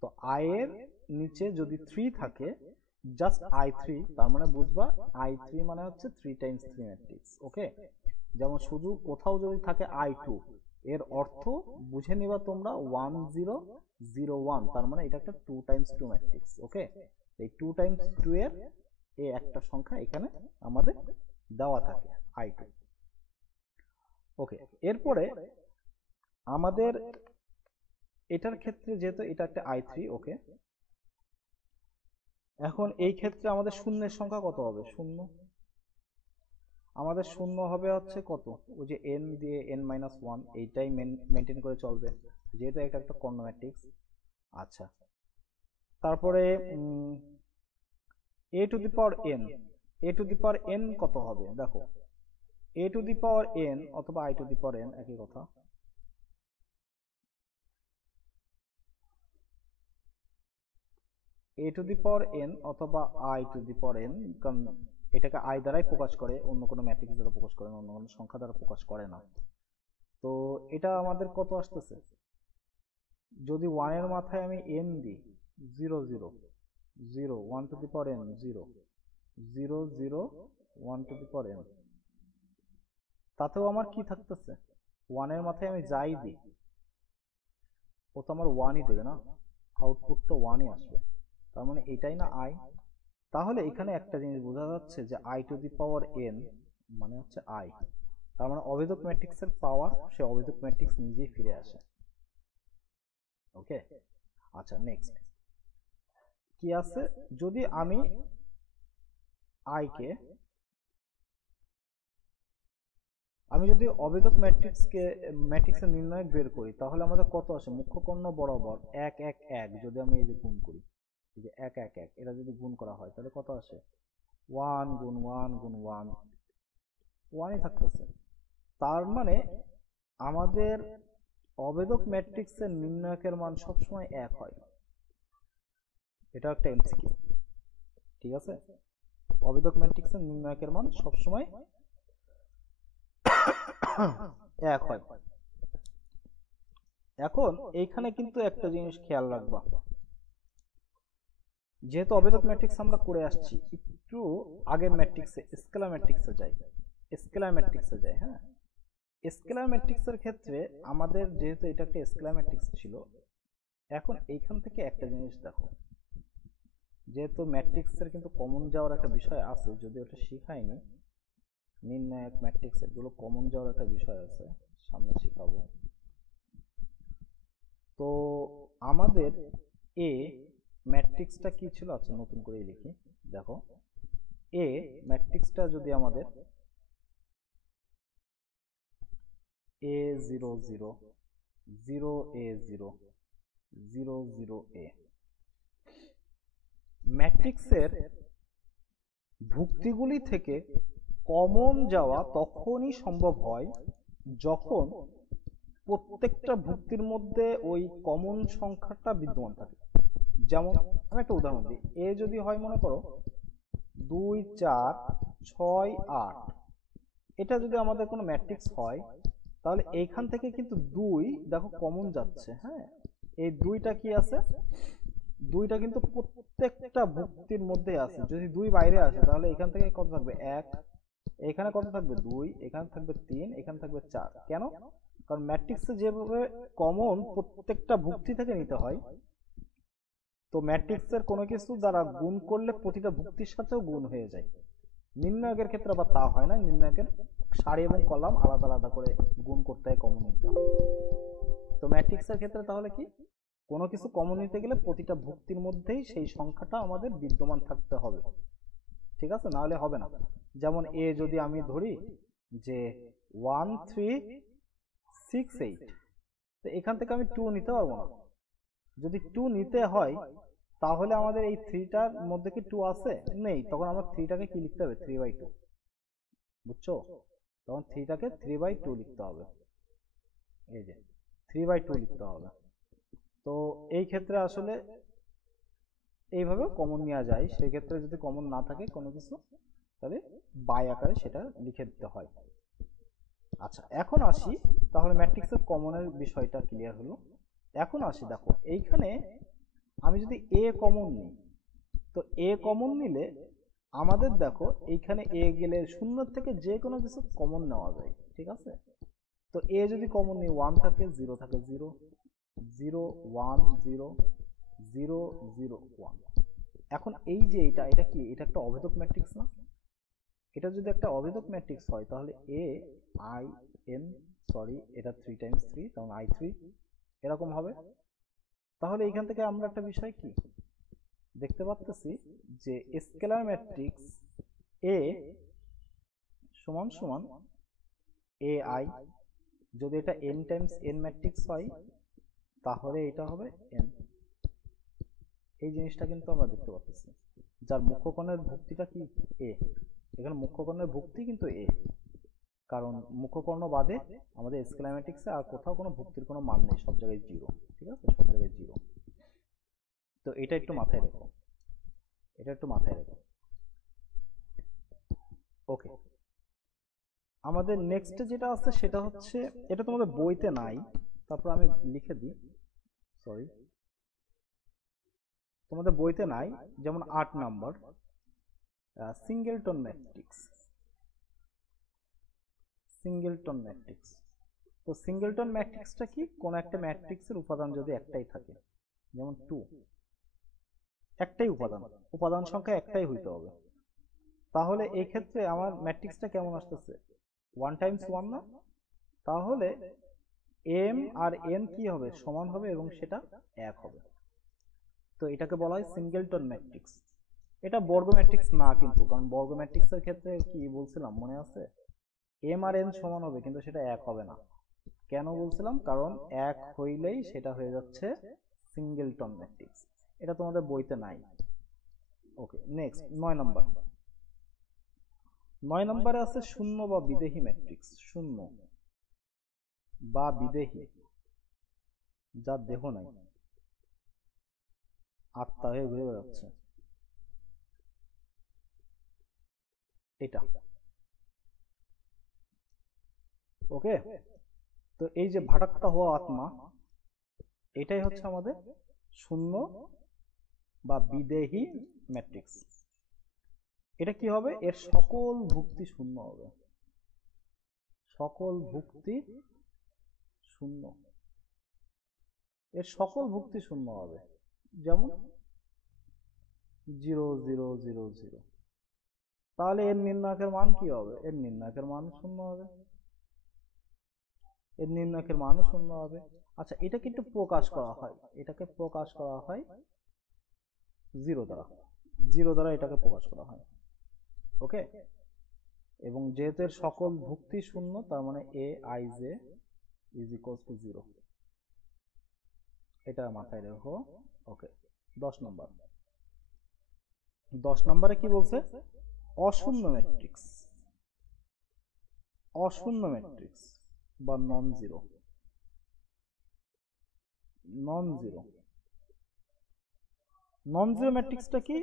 তো আই এর নিচে যদি 3 থাকে, জাস্ট i3, তার মানে বুঝবা i3 মানে হচ্ছে 3 টাইমস 3 ম্যাট্রিক্স। ওকে, যেমন শুধু কোথাও যদি থাকে i2, এর অর্থ বুঝে নিবা তোমরা 1 0 0 1, তার মানে এটা একটা 2 টাইমস 2 ম্যাট্রিক্স। ওকে, এই 2 টাইমস 2 এর এই একটা সংখ্যা এখানে আমাদের দেওয়া থাকে i2। ওকে, এরপরে আমাদের এটার ক্ষেত্রে যেহেতু এটা একটা i3, ওকে, এখন এই ক্ষেত্রে আমাদের শূন্যের সংখ্যা কত হবে? শূন্য। আমাদের শূন্য হবে হচ্ছে কত? ওই যে n দিয়ে n-1, এইটাই মেনটেন করে চলবে যেহেতু এটা একটা কর্ণ ম্যাট্রিক্স। আচ্ছা, তারপরে a to the power n, a to the power n কত হবে? দেখো, a to the power n অথবা i to the power n একই কথা। a to the power n অথবা i to the power n, কারণ এটাকে i দ্বারাই প্রকাশ করে, অন্য কোনো ম্যাট্রিক্স দ্বারা প্রকাশ করে না, অন্য কোনো সংখ্যা দ্বারা প্রকাশ করে না। তো এটা আমাদের কত আসতেছে? যদি 1 এর মাথায় আমি n দিই, 0 0 0, 1 two the power n 0 0 0 1 two the power n, তাতেও আমার কি থাকতেছে? 1 এর মাথায় আমি যাই দিই ও তো আমার 1ই দেবে না, আউটপুট তো 1ই আসবে। তার মানে এটাই না i। তাহলে এখানে একটা জিনিস বোঝা যাচ্ছে যে i to the power n মানে হচ্ছে i, তার মানে অভেদক ম্যাট্রিক্সের পাওয়ার সে অভেদক ম্যাট্রিক্স নিজেই ফিরে আসে। ওকে, আচ্ছা, নেক্সট কি আছে? যদি আমি i কে, আমি যদি অভেদক ম্যাট্রিক্সের নির্ণায়ক বের করি, তাহলে আমাদের কত আসে? মুখ্য কর্ণ বরাবর 1 1 1, যদি আমি এই যে গুণ করি, এই যে 1 1 1, এটা যদি গুণ করা হয় তাহলে কত আসে? 1 গুণ 1 গুণ 1, 1ই থাকতেছে। তার মানে আমাদের অভেদক ম্যাট্রিক্সের নির্ণায়কের মান সবসময় 1 হয়। এটা একটা এমসিকিউ, ঠিক আছে? অভেদক ম্যাট্রিক্সের নির্ণায়কের মান সবসময় 1 হয়। এখন এইখানে কিন্তু একটা জিনিস খেয়াল রাখবা, যেহেতু অভেদক ম্যাট্রিক্স আমরা করে আসছি, একটু আগের ম্যাট্রিক্সে স্কেলার ম্যাট্রিক্সে যাই। হ্যাঁ, স্কেলার ম্যাট্রিক্সের ক্ষেত্রে আমাদের যেহেতু এটা একটা স্কেলার ম্যাট্রিক্স ছিল, এখন এইখান থেকে একটা জিনিস দেখো, যেহেতু ম্যাট্রিক্সের কিন্তু কমন যাওয়ার একটা বিষয় আছে, যদি ওটা শিখাইনি, নির্ণায়ক ম্যাট্রিক্স এগুলো কমন যাওয়ার একটা বিষয় আছে, সামনে শিখাবো। তো আমাদের এ ম্যাট্রিক্সটা কি ছিল? আচ্ছা, নতুন করে লিখি। দেখো, এ ম্যাট্রিক্সটা যদি আমাদের a0 0 0 a0 0 0 a, ম্যাট্রিক্সের ভুক্তিগুলি থেকে কমন যাওয়া তখনই সম্ভব হয় যখন প্রত্যেকটা ভুক্তির মধ্যে ওই কমন সংখ্যাটা বিদ্যমান থাকে। যেমন আমি একটা উদাহরণ দিই, এ যদি হয় মনে করো 2 4 6 8, এটা যদি আমাদের কোনো ম্যাট্রিক্স হয়, তাহলে এইখান থেকে কিন্তু 2 দেখো কমন যাচ্ছে। হ্যাঁ, এই 2টা কি আছে? 2টা কিন্তু প্রত্যেকটা ভুক্তির মধ্যে আছে। যদি 2 বাইরে আসে তাহলে এখান থেকে কত থাকবে? 1, এখানে কত থাকবে? 2, এখানে থাকবে 3, এখানে থাকবে 4। কেন? কারণ ম্যাট্রিক্সে যেভাবে কমন প্রত্যেকটা ভুক্তি থেকে নিতে হয়, তো ম্যাট্রিক্সের কোনো কিছু দ্বারা গুণ করলে প্রতিটা ভুক্তির সাথেও গুণ হয়ে যায়। নির্ণায়কের ক্ষেত্রে আবার তা হয় না, নির্ণায়কের সারি এবং কলাম আলাদা আলাদা করে গুণ করতে হয়, কমন নিতে হয়। তো ম্যাট্রিক্সের ক্ষেত্রে তাহলে কি, কোনো কিছু কমন নিতে গেলে প্রতিটা ভুক্তির মধ্যেই সেই সংখ্যাটা আমাদের বিদ্যমান থাকতে হবে, ঠিক আছে? না হলে হবে না। যেমন এ যদি আমি ধরি যে 1 3 6 8, তো এখান থেকে আমি 2 নিতে পারবো না। যদি 2 নিতে হয় তাহলে আমাদের এই 3টার মধ্যে কি 2 আছে? নেই, তখন আমরা 3টাকে কি লিখতে হবে? 3/2। বুঝছো? তখন 3টাকে 3/2 লিখতে হবে, এই যে 3/2 লিখতে হবে। তো এই ক্ষেত্রে আসলে এইভাবে কমন নেওয়া যায়, সেই ক্ষেত্রে যদি কমন না থাকে কোনো কিছু, তাহলে বাই আকারে সেটা লিখে দিতে হয়। আচ্ছা, এখন আসি, তাহলে ম্যাট্রিক্সের কমনের বিষয়টা ক্লিয়ার হলো। এখন আসি, দেখো এইখানে আমি যদি এ কমন নিই, তো এ কমন নিলে আমাদের দেখো এইখানে এ গেলে শূন্যর থেকে যে কোনো কিছু কমন নেওয়া যায়, ঠিক আছে? তো এ যদি কমন নিই, 1 থাকে, 0 থাকে, 0 0 1 0 0 0 1। এখন এই যে এটা কি, এটা একটা অভেদক ম্যাট্রিক্স না? এটা যদি একটা অভেদক ম্যাট্রিক্স হয়, তাহলে এ আই এন, সরি এটা 3 টাইমস 3, তখন I3 এরকম হবে। তাহলে এখান থেকে আমরা একটা বিষয় কি দেখতে পাচ্ছি, যে স্কেলার ম্যাট্রিক্স এ সমান সমান এ আই, যদি এটা n টাইমস n ম্যাট্রিক্স হয়, তাহলে এটা হবে n। এই জিনিসটা কিন্তু আমরা দেখতে পাচ্ছি, যার মুখ্যকর্ণের ভুক্তিটা কি এ। এখানে মুখ্যকর্ণের ভুক্তি কিন্তু এ, কারণ মুখ্যকর্ণ বাদে আমাদের স্কেলার ম্যাট্রিক্সে আর কোথাও কোনো ভুক্তির কোনো মান নেই, সব জায়গায় 0, ঠিক আছে, সব জায়গায় 0। তো এটা একটু মাথায় রেখো, এটা একটু মাথায় রেখো। ওকে, আমাদের নেক্সট যেটা আছে সেটা হচ্ছে, এটা তোমাদের বইতে নাই, তারপর আমি লিখে দিই, সরি, তোমাদের বইতে নাই। যেমন 8 number singleton matrix, singleton matrix. তো সিঙ্গেলটন ম্যাট্রিক্সটা কি, কোন একটা ম্যাট্রিক্সের উপাদান যদি একটাই থাকে, যেমন 2, একটাই উপাদান, উপাদান সংখ্যা একটাই হইতে হবে, তাহলে এই ক্ষেত্রে আমার ম্যাট্রিক্সটা কেমন আসতেছে, 1 টাইমস 1 না? তাহলে এম আর এন কি হবে, সমান হবে, এবং সেটা 1 হবে। তো এটাকে বলা হয় সিঙ্গেলটন ম্যাট্রিক্স। এটা বর্গ ম্যাট্রিক্স না কিন্তু, কারণ বর্গ ম্যাট্রিক্সের ক্ষেত্রে কি বলছিলাম মনে আছে, এম আর এন সমান হবে, কিন্তু সেটা 1 হবে না। কেন বলছিলাম, কারণ 1 হইলেই সেটা হয়ে যাচ্ছে সিঙ্গেলটন ম্যাট্রিক্স। এটা তোমাদের বইতে নাই। ওকে, নেক্সট 9 নাম্বার। 9 নম্বরে আছে শূন্য বা বিদেহী ম্যাট্রিক্স, শূন্য বা বিদেহী, যার দেহ নাই, আত্মা হয়ে ঘুরে বেড়াচ্ছে, এটা। ওকে, তো এই যে ভাটাক্কা হওয়া আত্মা, এটাই হচ্ছে আমাদের শূন্য বা বিদেহী ম্যাট্রিক্স। এটা কি হবে, এর সকল ভুক্তি শূন্য হবে, সকল ভুক্তি শূন্য, এর সকল ভুক্তি শূন্য হবে। যেমন 0 0 0 0, তাহলে এর নির্ণায়কের মান কি হবে, এর নির্ণায়কের মান শূন্য হবে, এর নির্ণায়কের মানও শূন্য হবে। আচ্ছা, এটা কিন্তু প্রকাশ করা হয়, এটাকে প্রকাশ করা হয় 0 দ্বারা, 0 দ্বারা এটাকে প্রকাশ করা হয়। ওকে, এবং যেহেতু এর সকল ভুক্তি শূন্য, তার মানে A I J is equals two 0, এটা মাথায় রেখো। ওকে, 10 নম্বর। 10 নম্বরে কি বলছে, অশূন্য ম্যাট্রিক্স, অশূন্য ম্যাট্রিক্স বা non zero, non zero, non zero ম্যাট্রিক্সটা কি,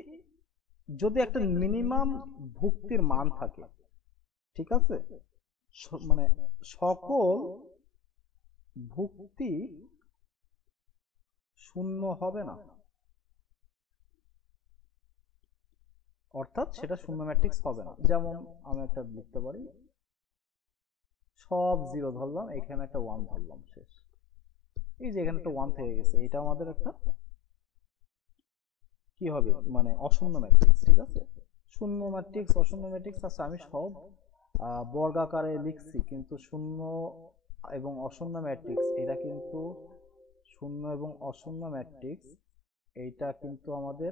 যদি একটা মিনিমাম ভুক্তির মান থাকে, ঠিক আছে, মানে সকল ভুক্তি শূন্য হবে না, অর্থাৎ সেটা শূন্য ম্যাট্রিক্স হবে না। যেমন আমি একটা লিখতে পারি, সব 0 ধরলাম, এখানে একটা 1 ধরলাম, শেষ। এই যে এখানে একটা 1 থেকে গেছে, এটা আমাদের একটা কি হবে, মানে অশূন্য ম্যাট্রিক্স, ঠিক আছে। শূন্য ম্যাট্রিক্স, অশূন্য ম্যাট্রিক্স আছে, আমি সব বর্গাকারে লিখছি, কিন্তু শূন্য এবং অশূন্য ম্যাট্রিক্স, এটা কিন্তু শূন্য এবং অশূন্য ম্যাট্রিক্স, এইটা কিন্তু আমাদের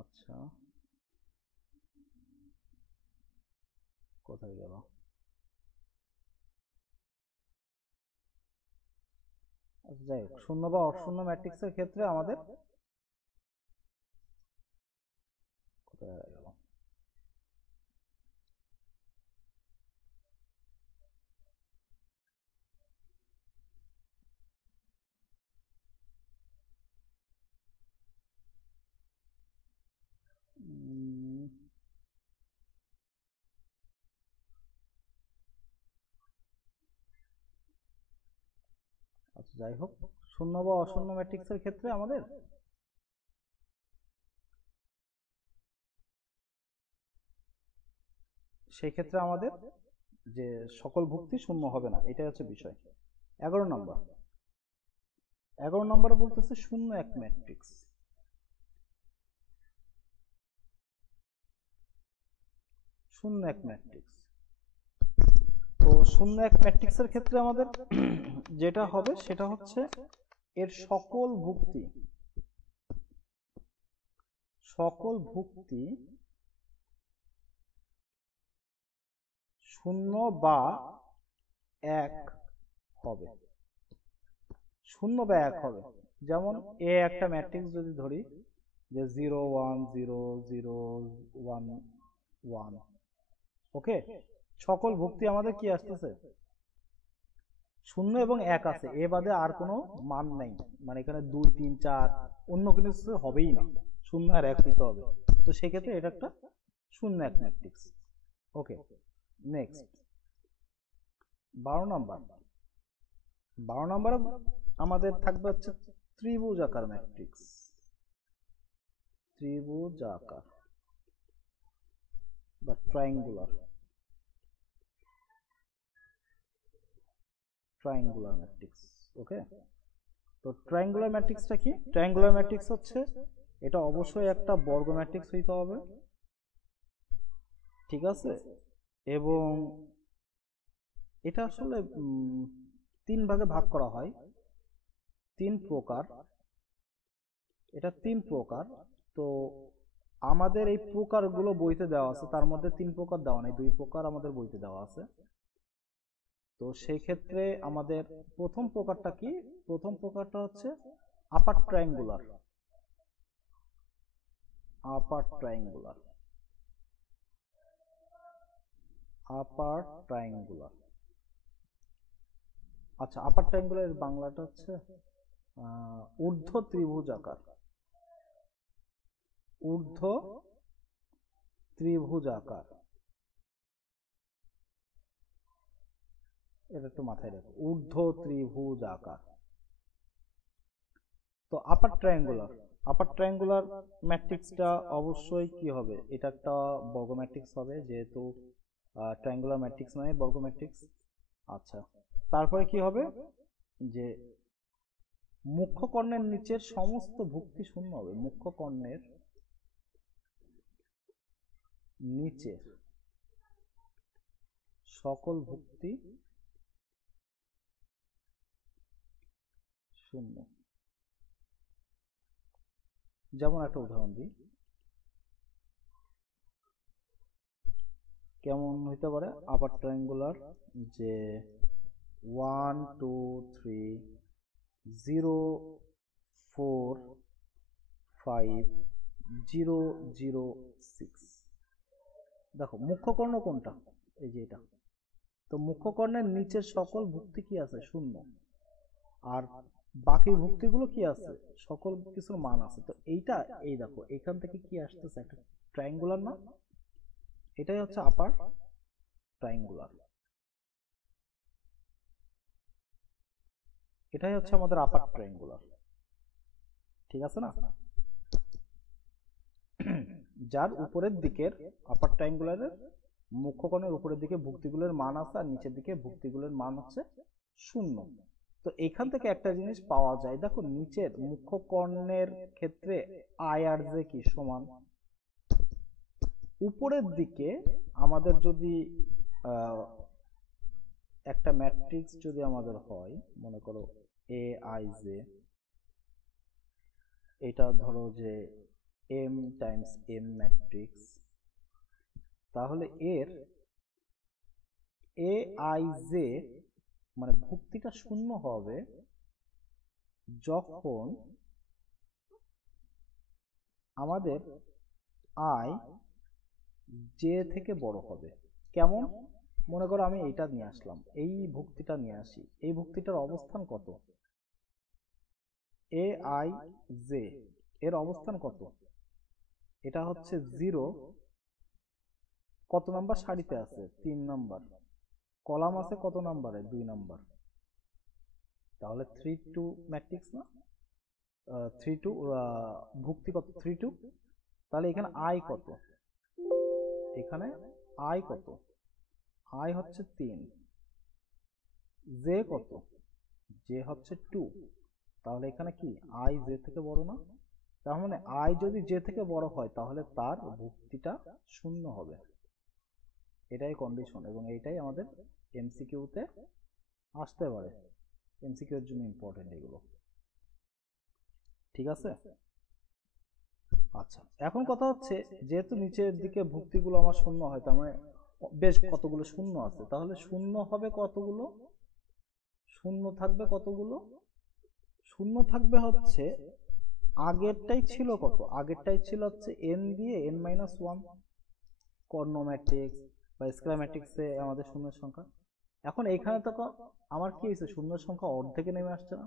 আচ্ছা, কোথায় গেল, যাই হোক, শূন্য বা অশূন্য ম্যাট্রিক্সের ক্ষেত্রে আমাদের কোথায় গেল? আচ্ছা যাই হোক, শূন্য বা অশূন্য ম্যাট্রিক্সের ক্ষেত্রে আমাদের সেই ক্ষেত্রে আমাদের যে সকল ভুক্তি শূন্য হবে না, এটাই হচ্ছে বিষয়। 11 নম্বর, 11 নম্বরে বলতেছে শূন্য এক ম্যাট্রিক্স। শূন্য এক ম্যাট্রিক্স, তো শূন্য এক ম্যাট্রিক্সের ক্ষেত্রে আমাদের যেটা হবে সেটা হচ্ছে এর সকল ভুক্তি শূন্য বা এক হবে। শূন্য বা এক হবে। যেমন এ একটা ম্যাট্রিক্স যদি ধরি যে 0 1 0 0 1 1, ওকে, সকল ভুক্তি আমাদের কি আসতেছে? শূন্য এবং এক আছে, এ বাদে আর কোনো মান নেই, মানে এখানে 2 3 4 অন্য কিছু হবেই না, শূন্য আর এক হইতে হবে। তো সেক্ষেত্রে এটা একটা শূন্য এক ম্যাট্রিক্স। ওকে, নেক্সট 12 নম্বর। 12 নম্বরে আমাদের থাকবে হচ্ছে ত্রিভুজাকার ম্যাট্রিক্স। ত্রিভুজাকার বা ট্রায়াঙ্গুলার ম্যাট্রিক্স। ওকে, তো ট্রায়াঙ্গুলার ম্যাট্রিক্সটা কি? ট্রায়াঙ্গুলার ম্যাট্রিক্স হচ্ছে এটা অবশ্যই একটা বর্গ ম্যাট্রিক্স হইতে হবে, ঠিক আছে, এবং এটা আসলে 3 ভাগে ভাগ করা হয়, 3 প্রকার, এটা 3 প্রকার। তো আমাদের এই প্রকারগুলো বইতে দেওয়া আছে, তার মধ্যে 3 প্রকার দেওয়া নেই, 2 প্রকার আমাদের বইতে দেওয়া আছে। তো সেই ক্ষেত্রে আমাদের প্রথম প্রকারটা কি? প্রথম প্রকারটা হচ্ছে আপার ট্রায়াঙ্গুলার। আপার ট্রায়াঙ্গুলার, আপার ট্রায়াঙ্গুলার। আচ্ছা, আপার ট্রায়াঙ্গুলার বাংলাটা হচ্ছে ঊর্ধ্ব ত্রিভুজাকার। ঊর্ধ্ব ত্রিভুজাকার, এটা একটু মাথায় রাখো, ঊর্ধ্ব ত্রিভুজাকার। তো আপার ট্রায়াঙ্গুলার ম্যাট্রিক্সটা অবশ্যই কি হবে? এটা একটা বর্গ ম্যাট্রিক্স হবে, যেহেতু ট্রায়াঙ্গুলার ম্যাট্রিক্স মানে বর্গ ম্যাট্রিক্স। আচ্ছা, তারপরে কি হবে? যে মুখ্য কর্ণের নিচের সমস্ত ভুক্তি শূন্য হবে। মুখ্য কর্ণের নিচের সকল ভুক্তি শূন্য। যেমন একটা উদাহরণ দিই, কেমন হইতে পারে? আপার ট্রায়াঙ্গুলার যে 1 2 3 0 4 5 0 0 6। দেখো মুখ্য কর্ণ কোনটা? এই যে এটা। তো মুখ্য কর্ণের নিচের সকল ভুক্তি কি আছে? শূন্য। আর বাকি ভুক্তিগুলো কি আছে? সকল কিছুর মান আছে। তো এইটা, এই দেখো এখান থেকে কি আসতেছে? একটা ট্রায়াঙ্গুলার না? এটাই হচ্ছে আপার ট্রায়াঙ্গুলার, এটাই হচ্ছে আমাদের আপার ট্রায়াঙ্গুলার, ঠিক আছে না? যার উপরের দিকের আপার ট্রায়াঙ্গুলারের মুখ্যকর্ণের উপরের দিকে ভুক্তিগুলোর মান আছে, আর নিচের দিকে ভুক্তিগুলোর মান হচ্ছে শূন্য। তো এখান থেকে একটা জিনিস পাওয়া যায়, দেখো নিচের মুখ্যকর্ণের ক্ষেত্রে আই আর জে কি সমান। উপরের দিকে আমাদের যদি একটা ম্যাট্রিক্স যদি আমাদের হয়, মনে করো এ আই জে, এটা ধরো যে এম টাইমস এম ম্যাট্রিক্স, তাহলে এর এ আই জে মানে ভুক্তিটা শূন্য হবে যখন আমাদের আই জে থেকে বড় হবে। কেমন? মনে করো আমি এটা নিয়ে আসলাম, এই ভুক্তিটা নিয়ে আসি, এই ভুক্তিটার অবস্থান কত? এ আই জে এর অবস্থান কত? এটা হচ্ছে 0। কত নাম্বার সারিতে আছে? 3 নাম্বার। কলাম আছে কত নাম্বারে? 2 নাম্বার। তাহলে 3-2 ম্যাট্রিক্স না? 3-2 ভুক্তি কত? 3-2। তাহলে এখানে আই কত? এখানে আই কত? আই হচ্ছে 3। জে কত? জে হচ্ছে 2। তাহলে এখানে কি আই জে থেকে বড় না? তার মানে আই যদি জে থেকে বড় হয় তাহলে তার ভুক্তিটা 0 হবে। এটাই কন্ডিশন, এবং এইটাই আমাদের এমসিকিউতে আসতে পারে। এমসিকিউ এর জন্য ইম্পর্টেন্ট এগুলো। ঠিক আছে? আচ্ছা, এখন কথা হচ্ছে যেহেতু নিচের দিকে ভুক্তিগুলো আমার 0 হয়, তার মানে বেশ কতগুলো 0 আছে, তাহলে 0 হবে কতগুলো? 0 থাকবে কতগুলো? 0 থাকবে হচ্ছে, আগেরটাই ছিল কত? আগেরটাই ছিল হচ্ছে n দিয়ে n-1 কর্ণ ম্যাট্রিক্স বা স্কয়ার ম্যাট্রিক্সে আমাদের শূন্যের সংখ্যা। এখন এখানে তো আমার কি হয়েছে? শূন্যের সংখ্যা অর্ধেকে নেমে আসছে না?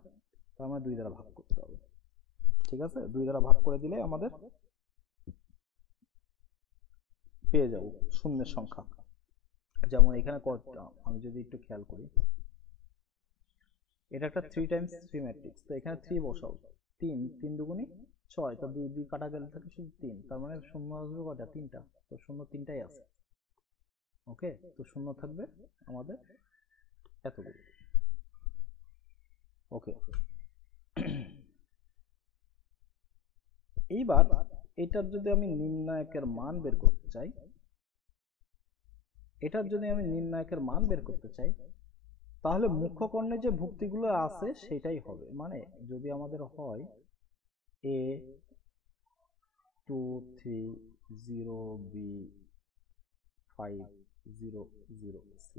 তার মানে 2 দ্বারা ভাগ করতে হবে। ঠিক আছে, 2 দ্বারা ভাগ করে দিলে আমাদের পেয়ে যাব শূন্যের সংখ্যা। যেমন এখানে কতটা, আমি যদি একটু খেয়াল করি, এটা একটা 3x3 ম্যাট্রিক্স, তো এখানে 3 বসাও। 3 3 দুগুণী 6, তো 2 2 কাটা গেলে থাকে শুধু 3, তার মানে শূন্য আসবে কয়টা? 3টা। তো শূন্য 3টাই আছে। ওকে, তো শূন্য থাকবে আমাদের এতগুলো। ওকে, এইবার এটার যদি আমি নির্ণায়কের মান বের করতে চাই, তাহলে মুখ্য কর্ণে যে ভুক্তিগুলো আছে সেটাই হবে। মানে যদি আমাদের হয় a 2 3 0 b 5 0 0 c,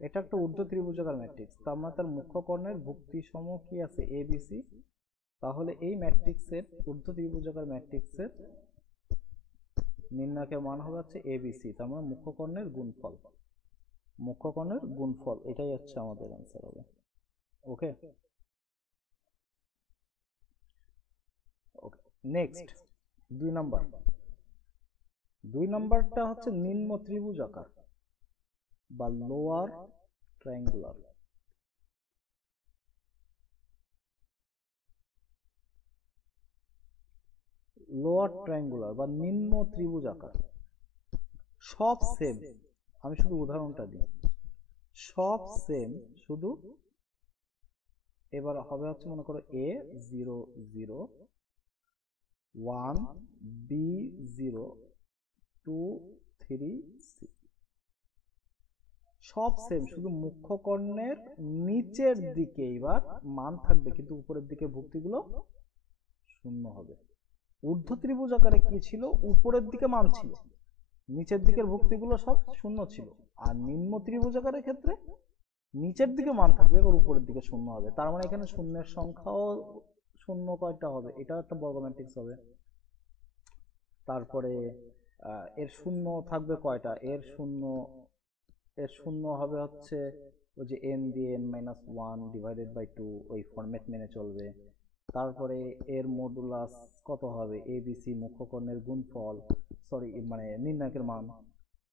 এটা একটা ঊর্ধ্ব ত্রিভুজাকার ম্যাট্রিক্স, তার মানে তার মুখ্য কর্ণের ভুক্তি সম কি আছে? a b c। তাহলে এই ম্যাট্রিক্সের ঊর্ধ্ব ত্রিভুজাকার ম্যাট্রিক্সের নির্ণায়কের মান হবে হচ্ছে a b c, তার মানে মুখ্য কর্ণের গুণফল। মুখ্য কর্ণের গুণফল, এটাই হচ্ছে আমাদের অ্যান্সার হবে। ওকে, ওকে, নেক্সট 2 নাম্বার। 2 নাম্বারটা হচ্ছে নিম্ন ত্রিভুজাকার বা লোয়ার ট্রায়াঙ্গুলার। লোয়ার ট্রায়াঙ্গুলার বা নিম্ন ত্রিভুজাকার সব সেম। আমি শুধু উদাহরণটা দিই, সব সেম, শুধু এবার হবে হচ্ছে মনে করো a 0 0 1 b 0 2 3 c, সব সেম, শুধু মুখ্য কর্ণের নিচের দিকে এবার মান থাকবে, কিন্তু উপরের দিকে ভুক্তিগুলো 0 হবে। ঊর্ধ্ব ত্রিভুজ আকারে কি ছিল? উপরের দিকে মান ছিল, নিচের দিকের ভুক্তিগুলো সব 0 ছিল। আর নিম্ন ত্রিভুজ আকারের ক্ষেত্রে নিচের দিকে মান থাকবে আর উপরের দিকে 0 হবে। তার মানে এখানে শূন্যের সংখ্যাও 0 কয়টা হবে? এটাও একটা বর্গ ম্যাট্রিক্স হবে। তারপরে এর 0 থাকবে কয়টা? এর শূন্য হবে হচ্ছে ওই যে n দিয়ে n-1 ডিভাইডেড বাই 2, ওই ফরম্যাট মেনে চলবে। তারপরে এর মডুলাস কত হবে? a b c মুখ্য কর্ণের গুণফল, সরি মানে নির্ণায়কের মান,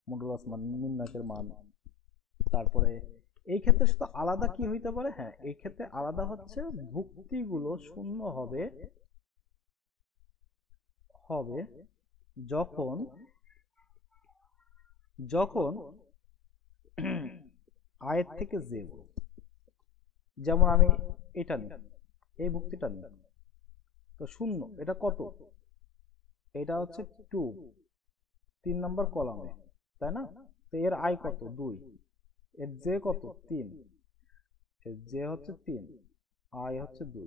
মডুলাস মান নির্ণায়কের মান। তারপরে এই ক্ষেত্রে শুধু আলাদা কি হইতে পারে? হ্যাঁ, এই ক্ষেত্রে আলাদা হচ্ছে ভুক্তিগুলো 0 হবে হবে যখন যখন আয়ের থেকে জে, যেমন আমি এটা নিই, এই ভুক্তিটা নিই, তো 0 এটা কত? এটা হচ্ছে 2, 3 নম্বর কলামে, তাই না? তো এর আই কত? 2। এর জে কত? 3। এর জে হচ্ছে 3, আই হচ্ছে 2।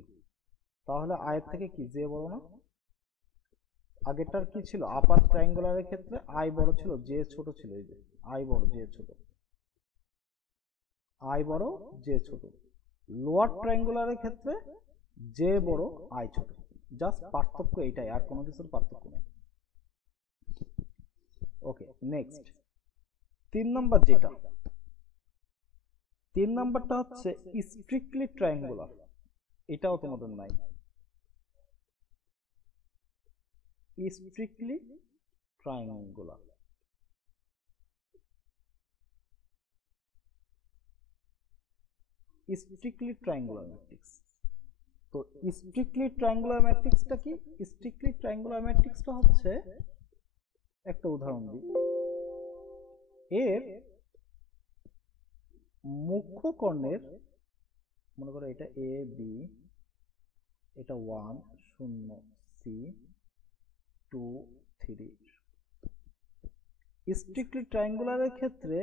তাহলে আয়ের থেকে কি জে বড় না? আগেরটার কি ছিল? আপার ট্রায়াঙ্গুলারের ক্ষেত্রে আই বড় ছিল, জে ছোট ছিল। এই যে আই বড়, জে ছোট, আই বড়, জে ছোট। লোয়ার ট্রায়াঙ্গুলারের ক্ষেত্রে জে বড় আই ছোট, জাস্ট পার্থক্য এইটাই, আর কোনো কিছুর পার্থক্য নেই। ওকে, নেক্সট 3 নাম্বার যেটা, 3 নাম্বারটা হচ্ছে স্ট্রিক্টলি ট্রায়াঙ্গুলার। এটাও তোমাদের নাই, strictly triangular. Strictly triangular matrix. তো স্ট্রিক্টলি ট্রায়াঙ্গুলার ম্যাট্রিক্সটা কি? স্ট্রিক্টলি ট্রায়াঙ্গুলার ম্যাট্রিক্সটা হচ্ছে, একটা উদাহরণ দিই, এর মুখ্য কর্ণের, মনে করো এটা এ বি, এটা 1 0 সি 2 3। স্ট্রিক্টলি ট্রায়াঙ্গুলারের ক্ষেত্রে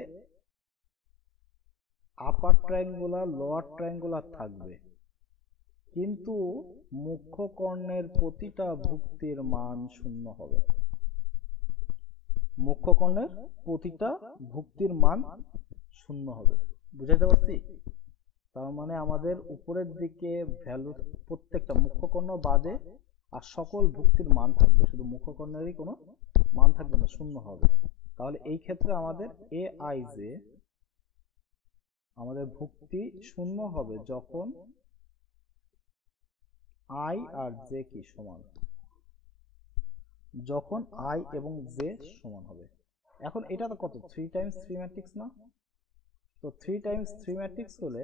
আপার ট্রায়াঙ্গুলার লোয়ার ট্রায়াঙ্গুলার থাকবে, কিন্তু মুখ্য কর্ণের প্রতিটা ভুক্তির মান 0 হবে। মুখ্য কর্ণের প্রতিটা ভুক্তির মান 0 হবে। বুঝাইতে পারছি? তার মানে আমাদের উপরের দিকে ভ্যালু প্রত্যেকটা মুখ্য কর্ণ বাদে আর সকল ভুক্তির মান থাকবে, শুধু মুখ্য কর্ণেরই কোনো মান থাকবে না, 0 হবে। তাহলে এই ক্ষেত্রে আমাদের এ আই জে, আমাদের ভুক্তি 0 হবে যখন আই আর জে কি সমান, যখন আই এবং জে সমান হবে। এখন এটা তো কত, 3 টাইমস 3 ম্যাট্রিক্স না? তো 3 টাইমস 3 ম্যাট্রিক্স হলে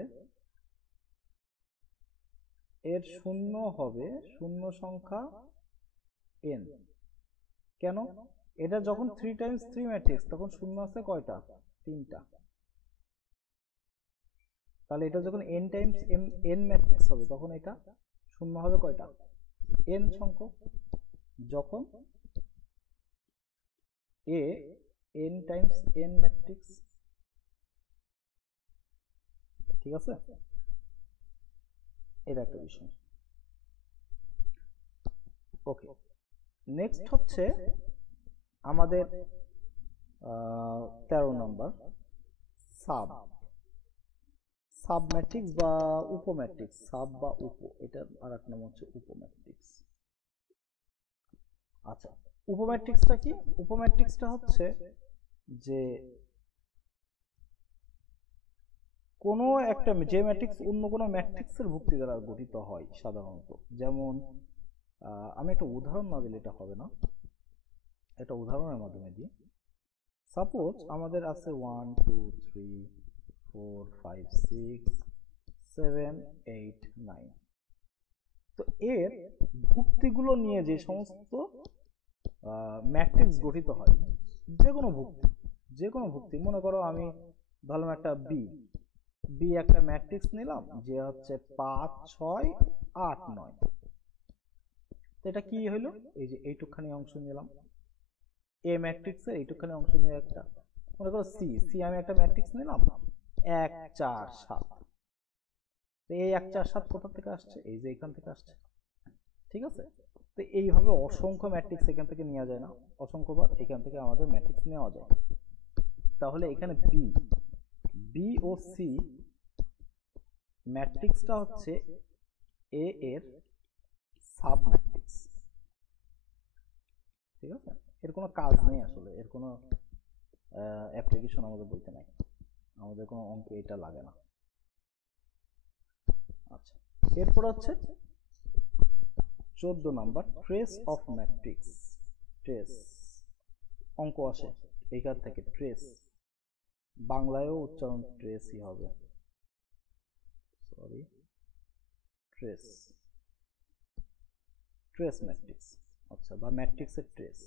এর 0 হবে শূন্য সংখ্যা n। কেন? এটা যখন 3 টাইমস 3 ম্যাট্রিক্স, তখন 0 আছে কয়টা? 3টা। তাহলে এটা যখন n টাইমস n ম্যাট্রিক্স হবে, তখন এটা 0 হবে কয়টা? n সংখ্যক। যখন a n Times n matrix, ঠিক আছে? এটা একটা বিষয়। ওকে, নেক্সট হচ্ছে আমাদের 13 নম্বর সাব ম্যাট্রিক্স বা উপম্যাট্রিক্স। সাব বা উপ, এটা আরেক নাম হচ্ছে উপম্যাট্রিক্স। আচ্ছা, উপম্যাট্রিক্সটা কি? উপম্যাট্রিক্সটা হচ্ছে যে কোনো একটা, যে ম্যাট্রিক্স অন্য কোনো ম্যাট্রিক্সের ভুক্তি দ্বারা গঠিত হয় সাধারণত। যেমন আমি একটা উদাহরণ না দিলে এটা হবে না, একটা উদাহরণের মাধ্যমে দিই। সাপোজ আমাদের আছে 1 2 3 4 5 6 7 8 9। তো এর ভুক্তিগুলো নিয়ে যে সমস্ত ম্যাট্রিক্স গঠিত হয়, যে কোনো ভুক্তি, মনে করো আমি ধরলাম একটা বি একটা ম্যাট্রিক্স নিলাম, যে হচ্ছে 5 6 8 9। তো এটা কি হইলো? এই যে এইটুকখানি অংশ নিলাম এ ম্যাট্রিক্সের, এইটুকখানি অংশ নিয়ে একটা, মনে করো সি আমি একটা ম্যাট্রিক্স নিলাম 1 4 7। তো এই 1 4 7 কোথা থেকে আসছে? এই যে এখান থেকে আসছে, ঠিক আছে? তো এইভাবে অসংখ্য ম্যাট্রিক্স এখান থেকে নেওয়া যায় না, অসংখ্যবার এখান থেকে আমাদের ম্যাট্রিক্স নেওয়া যায়। তাহলে এখানে বি ও সি ম্যাট্রিক্সটা হচ্ছে এ এর সাব ম্যাট্রিক্স, ঠিক আছে? এর কোনো কাজ নেই আসলে, এর কোনো অ্যাপ্লিকেশন আমাদের বলতে নাই, আমাদের কোনো অঙ্কে এটা লাগে না। আচ্ছা, এরপর হচ্ছে 14 number trace of matrix. Trace অঙ্ক আসে এইখান থেকে, ট্রেস বাংলায়ও উচ্চারণ ট্রেসই হবে, সরি, ট্রেস ম্যাট্রিক্স। আচ্ছা, বা ম্যাট্রিক্সের ট্রেস,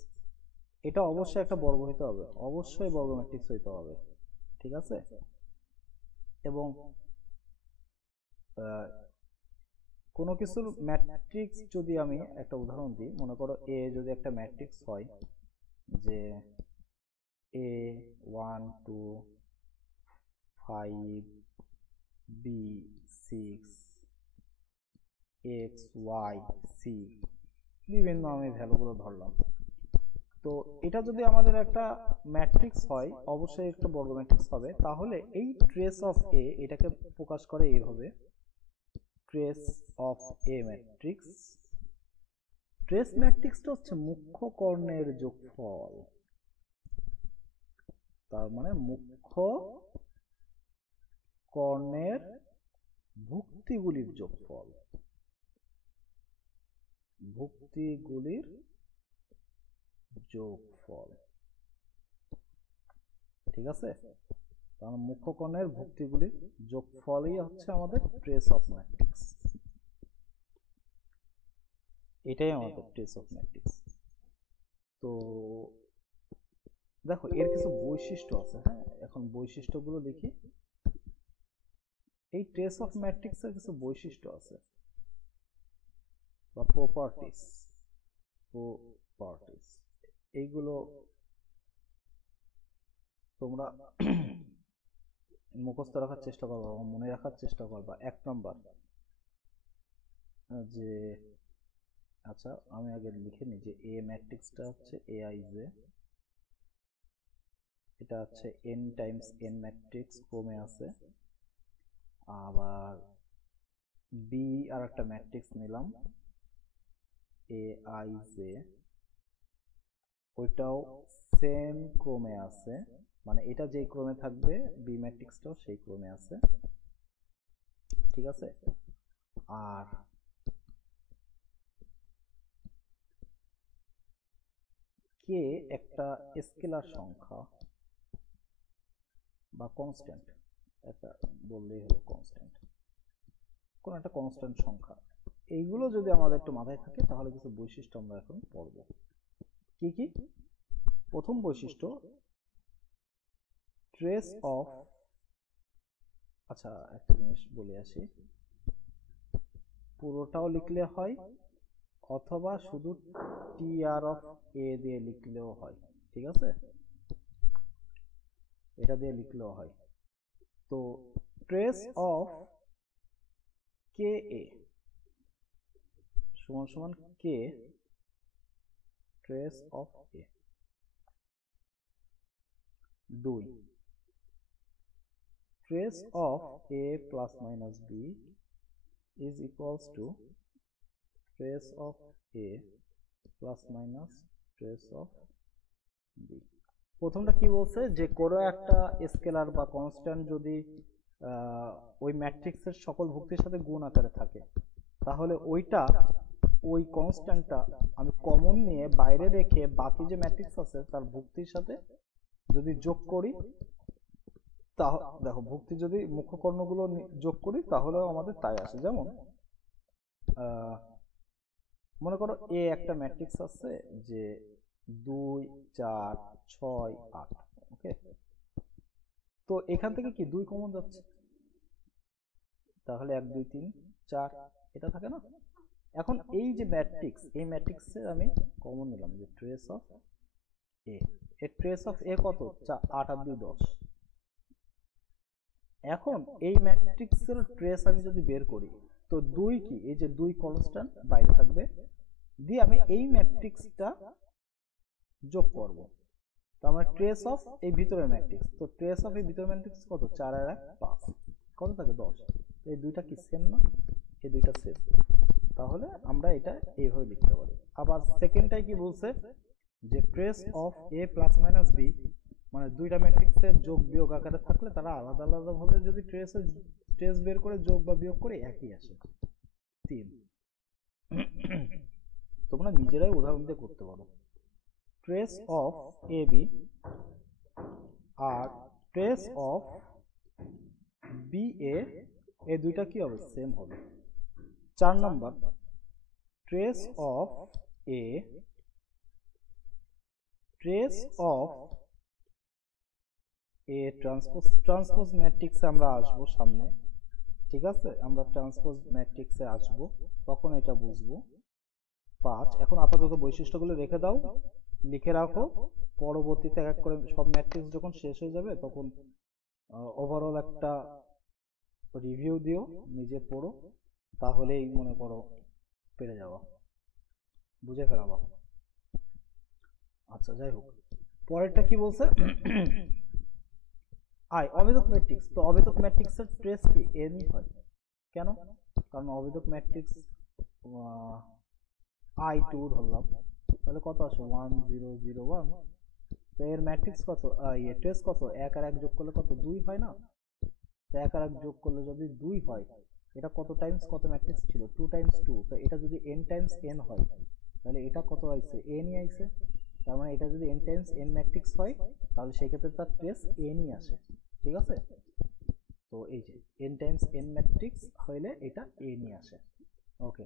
এটা অবশ্যই একটা বর্গ হইতে হবে, অবশ্যই বর্গ ম্যাট্রিক্স হইতে হবে, ঠিক আছে? এবং কোনো কিছুর ম্যাট্রিক্স যদি আমি একটা উদাহরণ দিই, মনে করো এ যদি একটা ম্যাট্রিক্স হয়, যে এ 1 2 5 বি 6 এক্স ওয়াই সি, বিভিন্ন আমি ভ্যালুগুলো ধরলাম। তো এটা যদি আমাদের একটা ম্যাট্রিক্স হয়, অবশ্যই একটা বর্গ ম্যাট্রিক্স হবে। তাহলে এই ট্রেস অফ এ, এটাকে প্রকাশ করে এইভাবে, trace of A matrix. Trace ম্যাট্রিক্সটা হচ্ছে মুখ্য কর্ণের যোগফল, তার মানে মুখ্য কর্ণের ভুক্তিগুলির যোগফল, ভুক্তিগুলির যোগফল, ঠিক আছে। কারণ মুখ্য কর্ণের ভুক্তিগুলির যোগফলই হচ্ছে আমাদের ট্রেস অফ ম্যাট্রিক্স, এটাই আমাদের ট্রেস অফ ম্যাট্রিক্স। তো দেখো এর কিছু বৈশিষ্ট্য আছে, হ্যাঁ, এখন বৈশিষ্ট্যগুলো লিখি। এই ট্রেস অফ ম্যাট্রিক্সের কিছু বৈশিষ্ট্য আছে বা প্রপার্টিস, এইগুলো তোমরা মুখস্থ রাখার চেষ্টা করবা, মনে রাখার চেষ্টা করবা। 1 নম্বর যে, আচ্ছা আমি আগে লিখে নিই যে এ ম্যাট্রিক্সটা হচ্ছে aij, এটা হচ্ছে n টাইমস n ম্যাট্রিক্স ক্রমে আছে। আবার বি আর একটা ম্যাট্রিক্স নিলাম aij, ওইটাও সেম ক্রমে আছে, মানে এটা যেই ক্রমে থাকবে বি ম্যাট্রিক্সটাও সেই ক্রমে আছে, ঠিক আছে। আর কে একটা স্কেলার সংখ্যা বা কনস্ট্যান্ট, একটা বললেই হলো কনস্ট্যান্ট, কোন একটা কনস্ট্যান্ট সংখ্যা। এইগুলো যদি আমাদের একটু মাথায় থাকে তাহলে কিছু বৈশিষ্ট্য আমরা এখন পড়ব। কি কি? প্রথম বৈশিষ্ট্য ট্রেস অফ, আচ্ছা একটা জিনিস বলে আসি, পুরোটাও লিখলে হয় অথবা শুধু টিআর অফ এ দিয়ে লিখলেও হয়, ঠিক আছে, এটা দিয়ে লিখলেও হয়। তো ট্রেস অফ কে এ সমান সমান K trace of A. 2 trace of A plus minus B is equals to trace of A plus minus trace of B. প্রথমটা কি বলছে যে কোনো একটা স্কেলার বা কনস্ট্যান্ট যদি ওই ম্যাট্রিক্সের সকল ভুক্তির সাথে গুণ আকারে থাকে তাহলে ওই কনস্ট্যান্টটা আমি কমন নিয়ে বাইরে রেখে বাকি যে ম্যাট্রিক্স আছে তার ভুক্তির সাথে যদি যোগ করি, দেখো ভুক্তি যদি মুখ্য কর্ণগুলো যোগ করি তাহলেও আমাদের তাই আসে। যেমন মনে করো এ একটা ম্যাট্রিক্স আছে যে 2 4 6 8, ওকে। তো এখান থেকে কি 2 কমন যাচ্ছে, তাহলে 1 2 3 4 এটা থাকে না। এখন এই যে ম্যাট্রিক্স, এই ম্যাট্রিক্সে আমি কমন নিলাম যে ট্রেস অফ এ, এর ট্রেস অফ এ কত, 8 আর 2 10। এখন এই ম্যাট্রিক্সের ট্রেস আমি যদি বের করি তো 2 কি, এই যে 2 কনস্ট্যান্ট বাইরে থাকবে, দিয়ে আমি এই ম্যাট্রিক্সটা যোগ করব, তার মানে ট্রেস অফ এই ভিতরের ম্যাট্রিক্স। তো ট্রেস অফ এই ভিতরের ম্যাট্রিক্স কত, 4 আর 1 5, কত থাকে 10। এই দুইটা কি সেম না, এই দুইটা সেম, তাহলে আমরা এটা এইভাবে লিখতে পারি। আবার সেকেন্ডটাই কি বলছে যে trace of A plus minus B, মানে দুইটা ম্যাট্রিক্সের যোগ বিয়োগ আকারে থাকলে তারা আলাদা আলাদা ভাবে যদি ট্রেস বের করে যোগ বা বিয়োগ করে একই আসে। 3 তোমরা নিজেরাই উদাহরণ দিয়ে করতে পারো। ট্রেস অফ এ বি আর ট্রেস অফ বি এ, এই দুইটা কি হবে, সেম হবে। 4 নম্বর trace of A, trace of A transpose ম্যাট্রিক্সে আমরা আসবো সামনে, ঠিক আছে, আমরা ট্রান্সপোজ ম্যাট্রিক্সে আসবো তখন এটা বুঝবো। 5 এখন আপাতত বৈশিষ্ট্যগুলো রেখে দাও, লিখে রাখো, পরবর্তীতে এক করে সব ম্যাট্রিক্স যখন শেষ হয়ে যাবে তখন ওভারঅল একটা রিভিউ দিও, নিজে পড়ো, তাহলেই মনে করো পেরে যাওয়া, বুঝে ফেলাবা। আচ্ছা যাই হোক, পরেরটা কি বলছে, অবেদক ম্যাট্রিক্স। তো অবেদক ম্যাট্রিক্সের ট্রেস কি n হয়, কেন, কারণ অবেদক ম্যাট্রিক্স I2 ধরলাম, তাহলে কত আসে 1 0 0 1। তো এর ম্যাট্রিক্স কত, ট্রেস কত, 1 আর 1 যোগ করলে কত 2 হয় না? তো 1 আর 1 যোগ করলে যদি 2 হয়, এটা কত টাইমস কত ম্যাট্রিক্স ছিল, 2 টাইমস 2। তো এটা যদি n টাইমস n হয়, তাহলে এটা কত আইছে, n ই আইছে। তার মানে এটা যদি n টাইমস n ম্যাট্রিক্স হয়, তাহলে সেই ক্ষেত্রে তার ট্রেস n ই আসে। ঠিক আছে? তো এই যে n টাইমস n ম্যাট্রিক্স হইলে এটা n ই আসে। ওকে,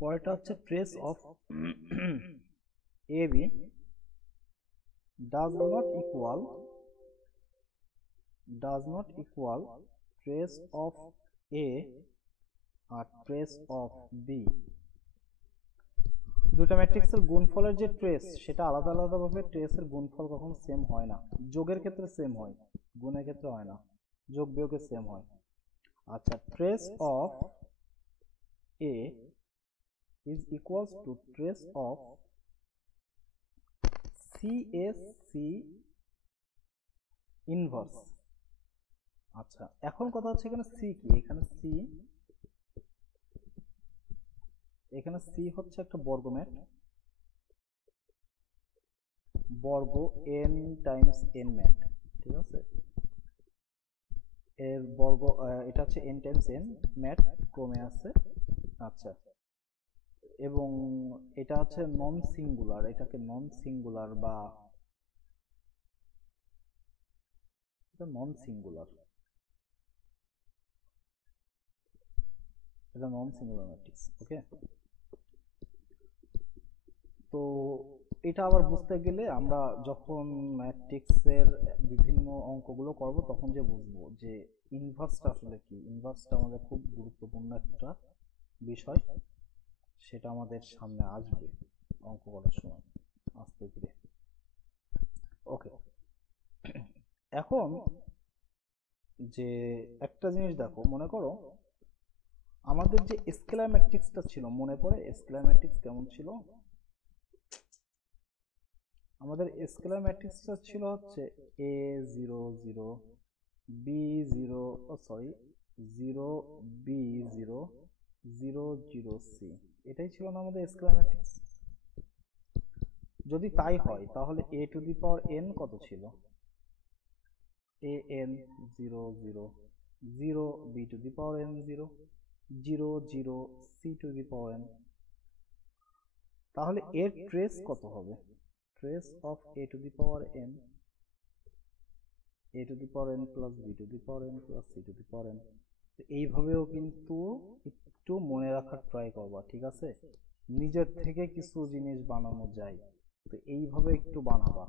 পরেরটা হচ্ছে trace of AB does not equal trace of A আর trace of B। দুটো ম্যাট্রিক্সের গুণফলের যে ট্রেস, সেটা আলাদা আলাদা ভাবে ট্রেসের গুণফল কখনো সেম হয় না। যোগের ক্ষেত্রে সেম হয়, গুণের ক্ষেত্রে হয় না, যোগ বিয়োগে সেম হয়। আচ্ছা, trace of A is equals to trace of CSC inverse. আচ্ছা, এখন কথা হচ্ছে এখানে C কি, এখানে C হচ্ছে একটা বর্গম্যাট, বর্গ n টাইমস n ম্যাট। ঠিক আছে, এর বর্গ, এটা হচ্ছে n টাইমস n ম্যাট ক্রমে আছে। আচ্ছা, এবং এটা হচ্ছে নন সিঙ্গুলার, এটাকে নন সিঙ্গুলার বা এটা নন সিঙ্গুলার, এটা নন সিঙ্গুলার ম্যাট্রিক্স। ওকে, তো এটা আবার বুঝতে গেলে আমরা যখন ম্যাট্রিক্সের বিভিন্ন অঙ্কগুলো করব তখন যে বুঝবো যে ইনভার্সটা আসলে কি। ইনভার্সটা আমাদের খুব গুরুত্বপূর্ণ একটা বিষয়, সেটা আমাদের সামনে আসবে অঙ্ক করার সময় আস্তে ধীরে। ওকে, এখন যে একটা জিনিস দেখো, মনে করো আমাদের যে স্কেলার ম্যাট্রিক্সটা ছিল, মনে পড়ে স্কেলার ম্যাট্রিক্স কেমন ছিল? আমাদের স্কেলার ম্যাট্রিক্সটা ছিল হচ্ছে A0 0 B0, sorry 0 B0 0 0 C, এটাই ছিল না আমাদের স্কেলার ম্যাট্রিক্স? যদি তাই হয় তাহলে a to the power n কত ছিল? an 0 0 0 b two the power n 0 0 0 c two the power n। তাহলে এর ট্রেস কত হবে? Trace of a to the power n, a to the power n plus b two the power n plus c two the power n। তো এইভাবেও কিন্তু একটু মনে রাখার ট্রাই করবা, ঠিক আছে? নিজের থেকে কিছু জিনিস বানানো যায়, তো এইভাবে একটু বানাবা।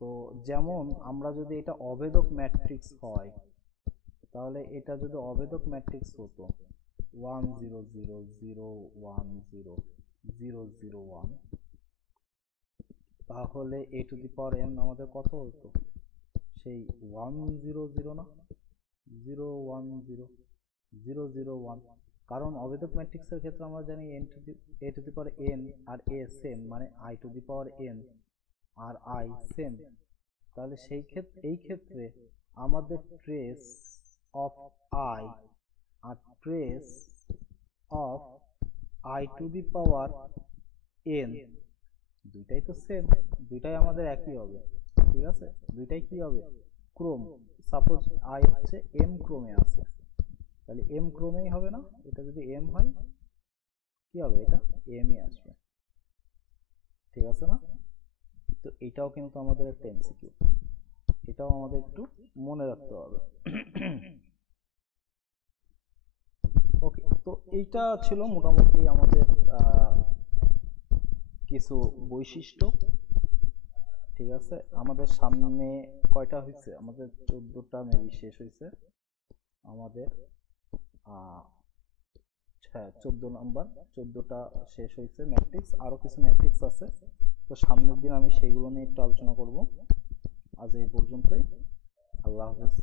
তো যেমন আমরা যদি এটা অভেদক ম্যাট্রিক্স হয়, তাহলে এটা যদি অভেদক ম্যাট্রিক্স হতো 1 0 0 0 1 0 0 0 1, তাহলে a to the power n আমাদের কত হতো? সেই 1 0 0 না, 0 1 0 0 0 1। কারণ অভেদক ম্যাট্রিক্সের ক্ষেত্রে আমরা জানি a to the power n আর a সেম, মানে i to the power n আর i সেম। তাহলে এই ক্ষেত্রে আমাদের ট্রেস অফ i আর trace of i to the power n দুইটাই তো সেম, দুইটাই আমাদের একই হবে। ঠিক আছে, দুইটাই কি হবে? ক্রম। সাপোজ i হচ্ছে m ক্রমে আছে, তাহলে m ক্রমেই হবে না? এটা যদি m হয় কি হবে? এটা m ই আসবে। ঠিক আছে না? তো এটাও কিন্তু আমাদের একটা এমসিকিউ, এটাও আমাদের একটু মনে রাখতে হবে। ওকে, তো এইটা ছিল মোটামুটি আমাদের কিছু বৈশিষ্ট্য। ঠিক আছে, আমাদের সামনে কয়টা হয়েছে? আমাদের 14টা মেবি শেষ হয়েছে আমাদের। হ্যাঁ, 14টা শেষ হয়েছে ম্যাট্রিক্স, আরো কিছু ম্যাট্রিক্স আছে। তো সামনের দিন আমি সেইগুলো নিয়ে একটু আলোচনা করব। আজ এই পর্যন্তই, আল্লাহ হাফেজ।